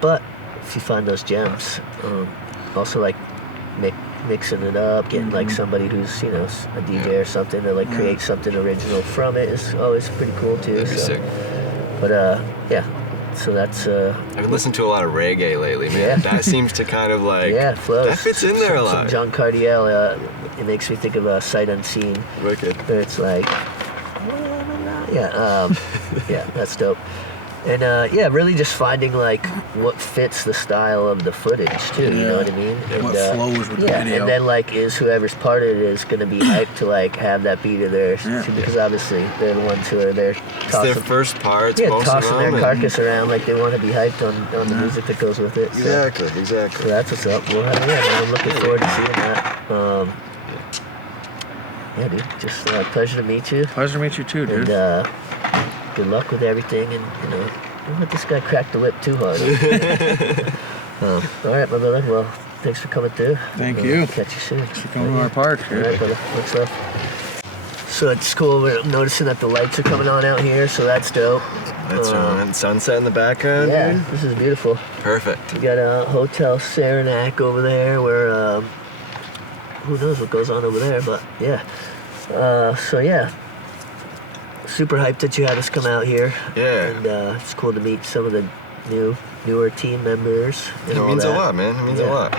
But if you find those gems, also like mixing it up, getting like somebody who's, you know, a DJ or something to like create something original from it is always pretty cool too. That'd be sick. But yeah, so that's I've been listening to a lot of reggae lately, man. Yeah. That seems to kind of like it flows. that fits in there a Some lot. John Cardiel, it makes me think of Sight Unseen, Wicked. where it's like, yeah, that's dope. And yeah, really just finding like what fits the style of the footage too. You know what I mean? And, What flows with the video. And then like is whoever's part of it is going to be hyped to like have that beat of theirs because obviously they're the ones who are there It's their first parts, most tossing of their them. carcass around like they want to be hyped on the music that goes with it. So, Exactly. so that's what's up. Well, yeah, I'm looking forward to seeing that. Yeah, dude, just pleasure to meet you. Pleasure to meet you too, dude. And good luck with everything, and you know, don't let this guy crack the whip too hard. All right, my brother. Well, thanks for coming through. Thank you. Catch you soon. For coming to our park, All dude. right, brother. Much love. So it's cool. We're noticing that the lights are coming on out here, so that's dope. That's right. Sunset in the background. Yeah, Dude. this is beautiful. Perfect. We got a Hotel Sarnac over there, where who knows what goes on over there, but yeah. So yeah. Super hyped that you had us come out here. Yeah. And it's cool to meet some of the newer team members. And It all means that. a lot, man. It means a lot.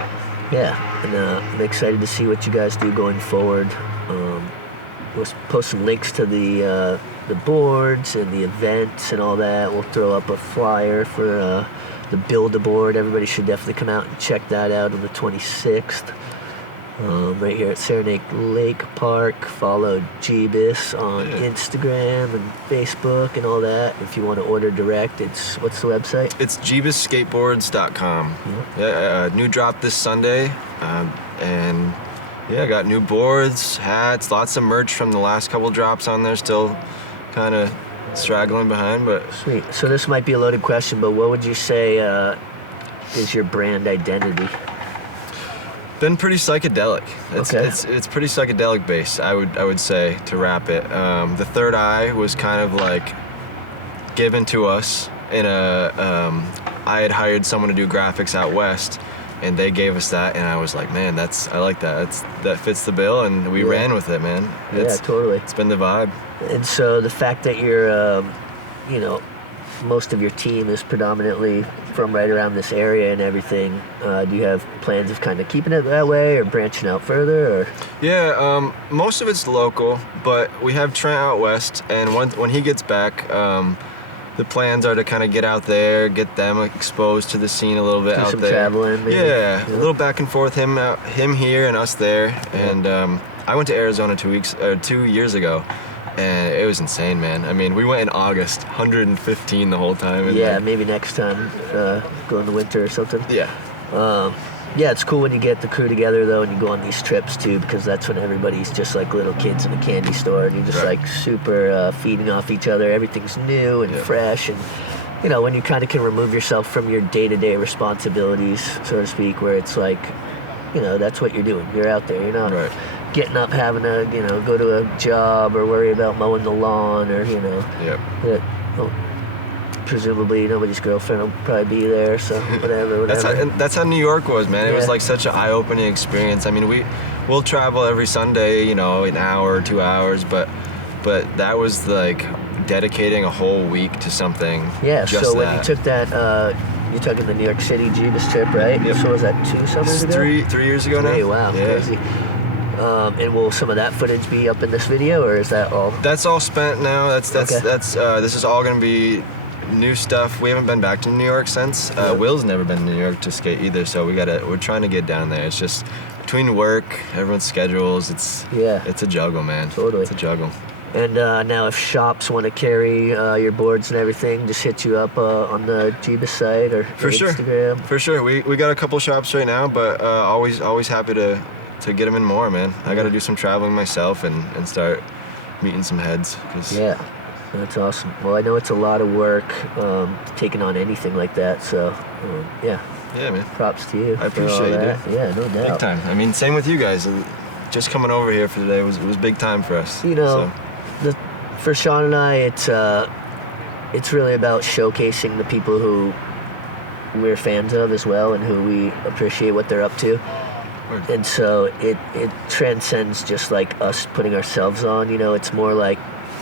Yeah, and I'm excited to see what you guys do going forward. We'll post some links to the boards and the events and all that. We'll throw up a flyer for the Build-A-Board. Everybody should definitely come out and check that out on the 26th. Right here at Sarnac Lake Park. Follow Jebus on Instagram and Facebook and all that. If you want to order direct, what's the website? It's JebusSkateboards.com. Yeah, new drop this Sunday, and yeah, got new boards, hats, lots of merch from the last couple drops on there. Still, kind of straggling behind, but Sweet. So this might be a loaded question, but what would you say is your brand identity? been pretty psychedelic. Okay. It's pretty psychedelic based, I would say, to wrap it. The third eye was kind of like given to us in a I had hired someone to do graphics out west, and they gave us that, and I was like, man, I like that. That fits the bill, and we ran with it, man. Yeah, totally. It's been the vibe. And so the fact that you're, most of your team is predominantly from right around this area and everything, do you have plans of kind of keeping it that way or branching out further? Or? Yeah, most of it's local, but we have Trent out west, and when he gets back, the plans are to kind of get out there, get them exposed to the scene a little bit Do out some there. traveling, maybe? Yeah, a little back and forth, him here and us there. And I went to Arizona 2 years ago, and it was insane, man. I mean, we went in August, 115 the whole time. And Yeah, maybe next time, go in the winter or something. Yeah. Yeah, it's cool when you get the crew together though, and you go on these trips too, because that's when everybody's just like little kids in a candy store, and you're just like super feeding off each other. Everything's new and fresh, and when you kind of can remove yourself from your day-to-day responsibilities, so to speak, where it's like, that's what you're doing. You're out there. You're not getting up having to, go to a job or worry about mowing the lawn or, presumably nobody's girlfriend will probably be there, so whatever. That's how New York was, man. It was like such an eye-opening experience. I mean, we'll travel every Sunday, an hour, 2 hours, but that was like dedicating a whole week to something. Yeah. Just so that. when you took that, you're talking the New York City Jebus trip, right? Yep. So was that 2 summers ago? Three years ago now. Wow, yeah. crazy. And will some of that footage be up in this video, or is that all? That's all spent now. That's Okay. this is all gonna be new stuff. We haven't been back to New York since. Will's never been to New York to skate either, so we're trying to get down there. It's just between work, everyone's schedules. It's a juggle, man. Totally. It's a juggle. And now if shops want to carry your boards and everything, just hit you up on the Jebus site or Instagram. For sure. We got a couple shops right now, but always happy to get them in more, man. I got to do some traveling myself and start meeting some heads. Yeah, that's awesome. Well, I know it's a lot of work taking on anything like that, so yeah, man. Props to you. I appreciate it, dude. Yeah, no doubt. Big time. I mean, same with you guys. Just coming over here for today was big time for us. For Sean and I, it's really about showcasing the people who we're fans of as well and who we appreciate what they're up to. And so it transcends just like us putting ourselves on. You know, it's more like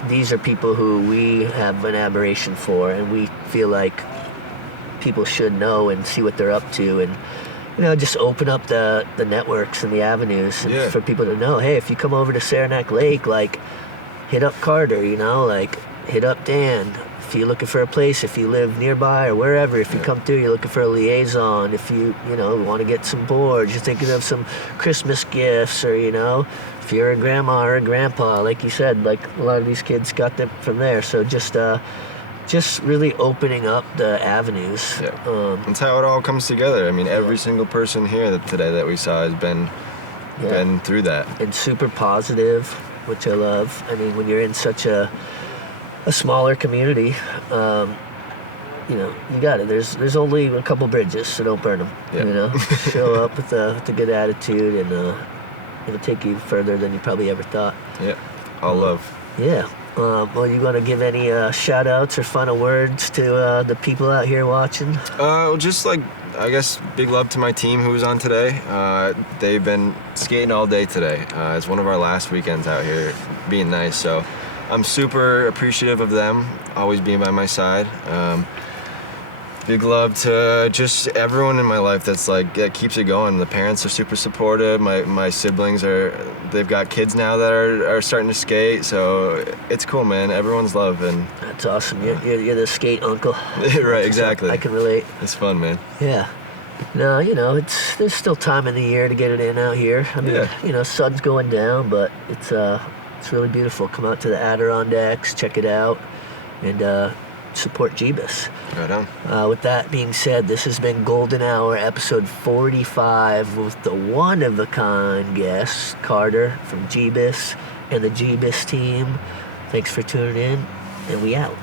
these are people who we have an admiration for, and we feel like people should know and see what they're up to, and you know, just open up the networks and the avenues and for people to know, hey, if you come over to Sarnac Lake, like, hit up Carter, you know, like, hit up Dan. If you're looking for a place, if you live nearby or wherever, if you come through, you're looking for a liaison, if you want to get some boards, you're thinking of some Christmas gifts, or, you know, if you're a grandma or a grandpa, like you said, like a lot of these kids got them from there. So just really opening up the avenues. Yeah. That's how it all comes together. I mean, every single person here today that we saw has been through that. And super positive, which I love. I mean, when you're in such a smaller community, you know, you got it. There's only a couple bridges, so don't burn them. Yeah. You know, show up with a good attitude, and it'll take you further than you probably ever thought. Yeah, all love. Yeah. Well, you want to give any shout outs or final words to the people out here watching? Well, just like, I guess, big love to my team who was on today. They've been skating all day today. It's one of our last weekends out here, being nice. So I'm super appreciative of them always being by my side. Big love to just everyone in my life that keeps it going. The parents are super supportive. My siblings they've got kids now that are starting to skate, so it's cool, man. Everyone's love, and that's awesome. You're the skate uncle. Right, exactly. I can relate. It's fun, man. Yeah. No, you know, there's still time in the year to get it in out here. I mean, you know, sun's going down, but it's really beautiful. Come out to the Adirondacks, check it out, and support Jebus. Right on. With that being said, this has been Golden Hour, episode 45, with the one-of-a-kind guest, Carter from Jebus and the Jebus team. Thanks for tuning in, and we out.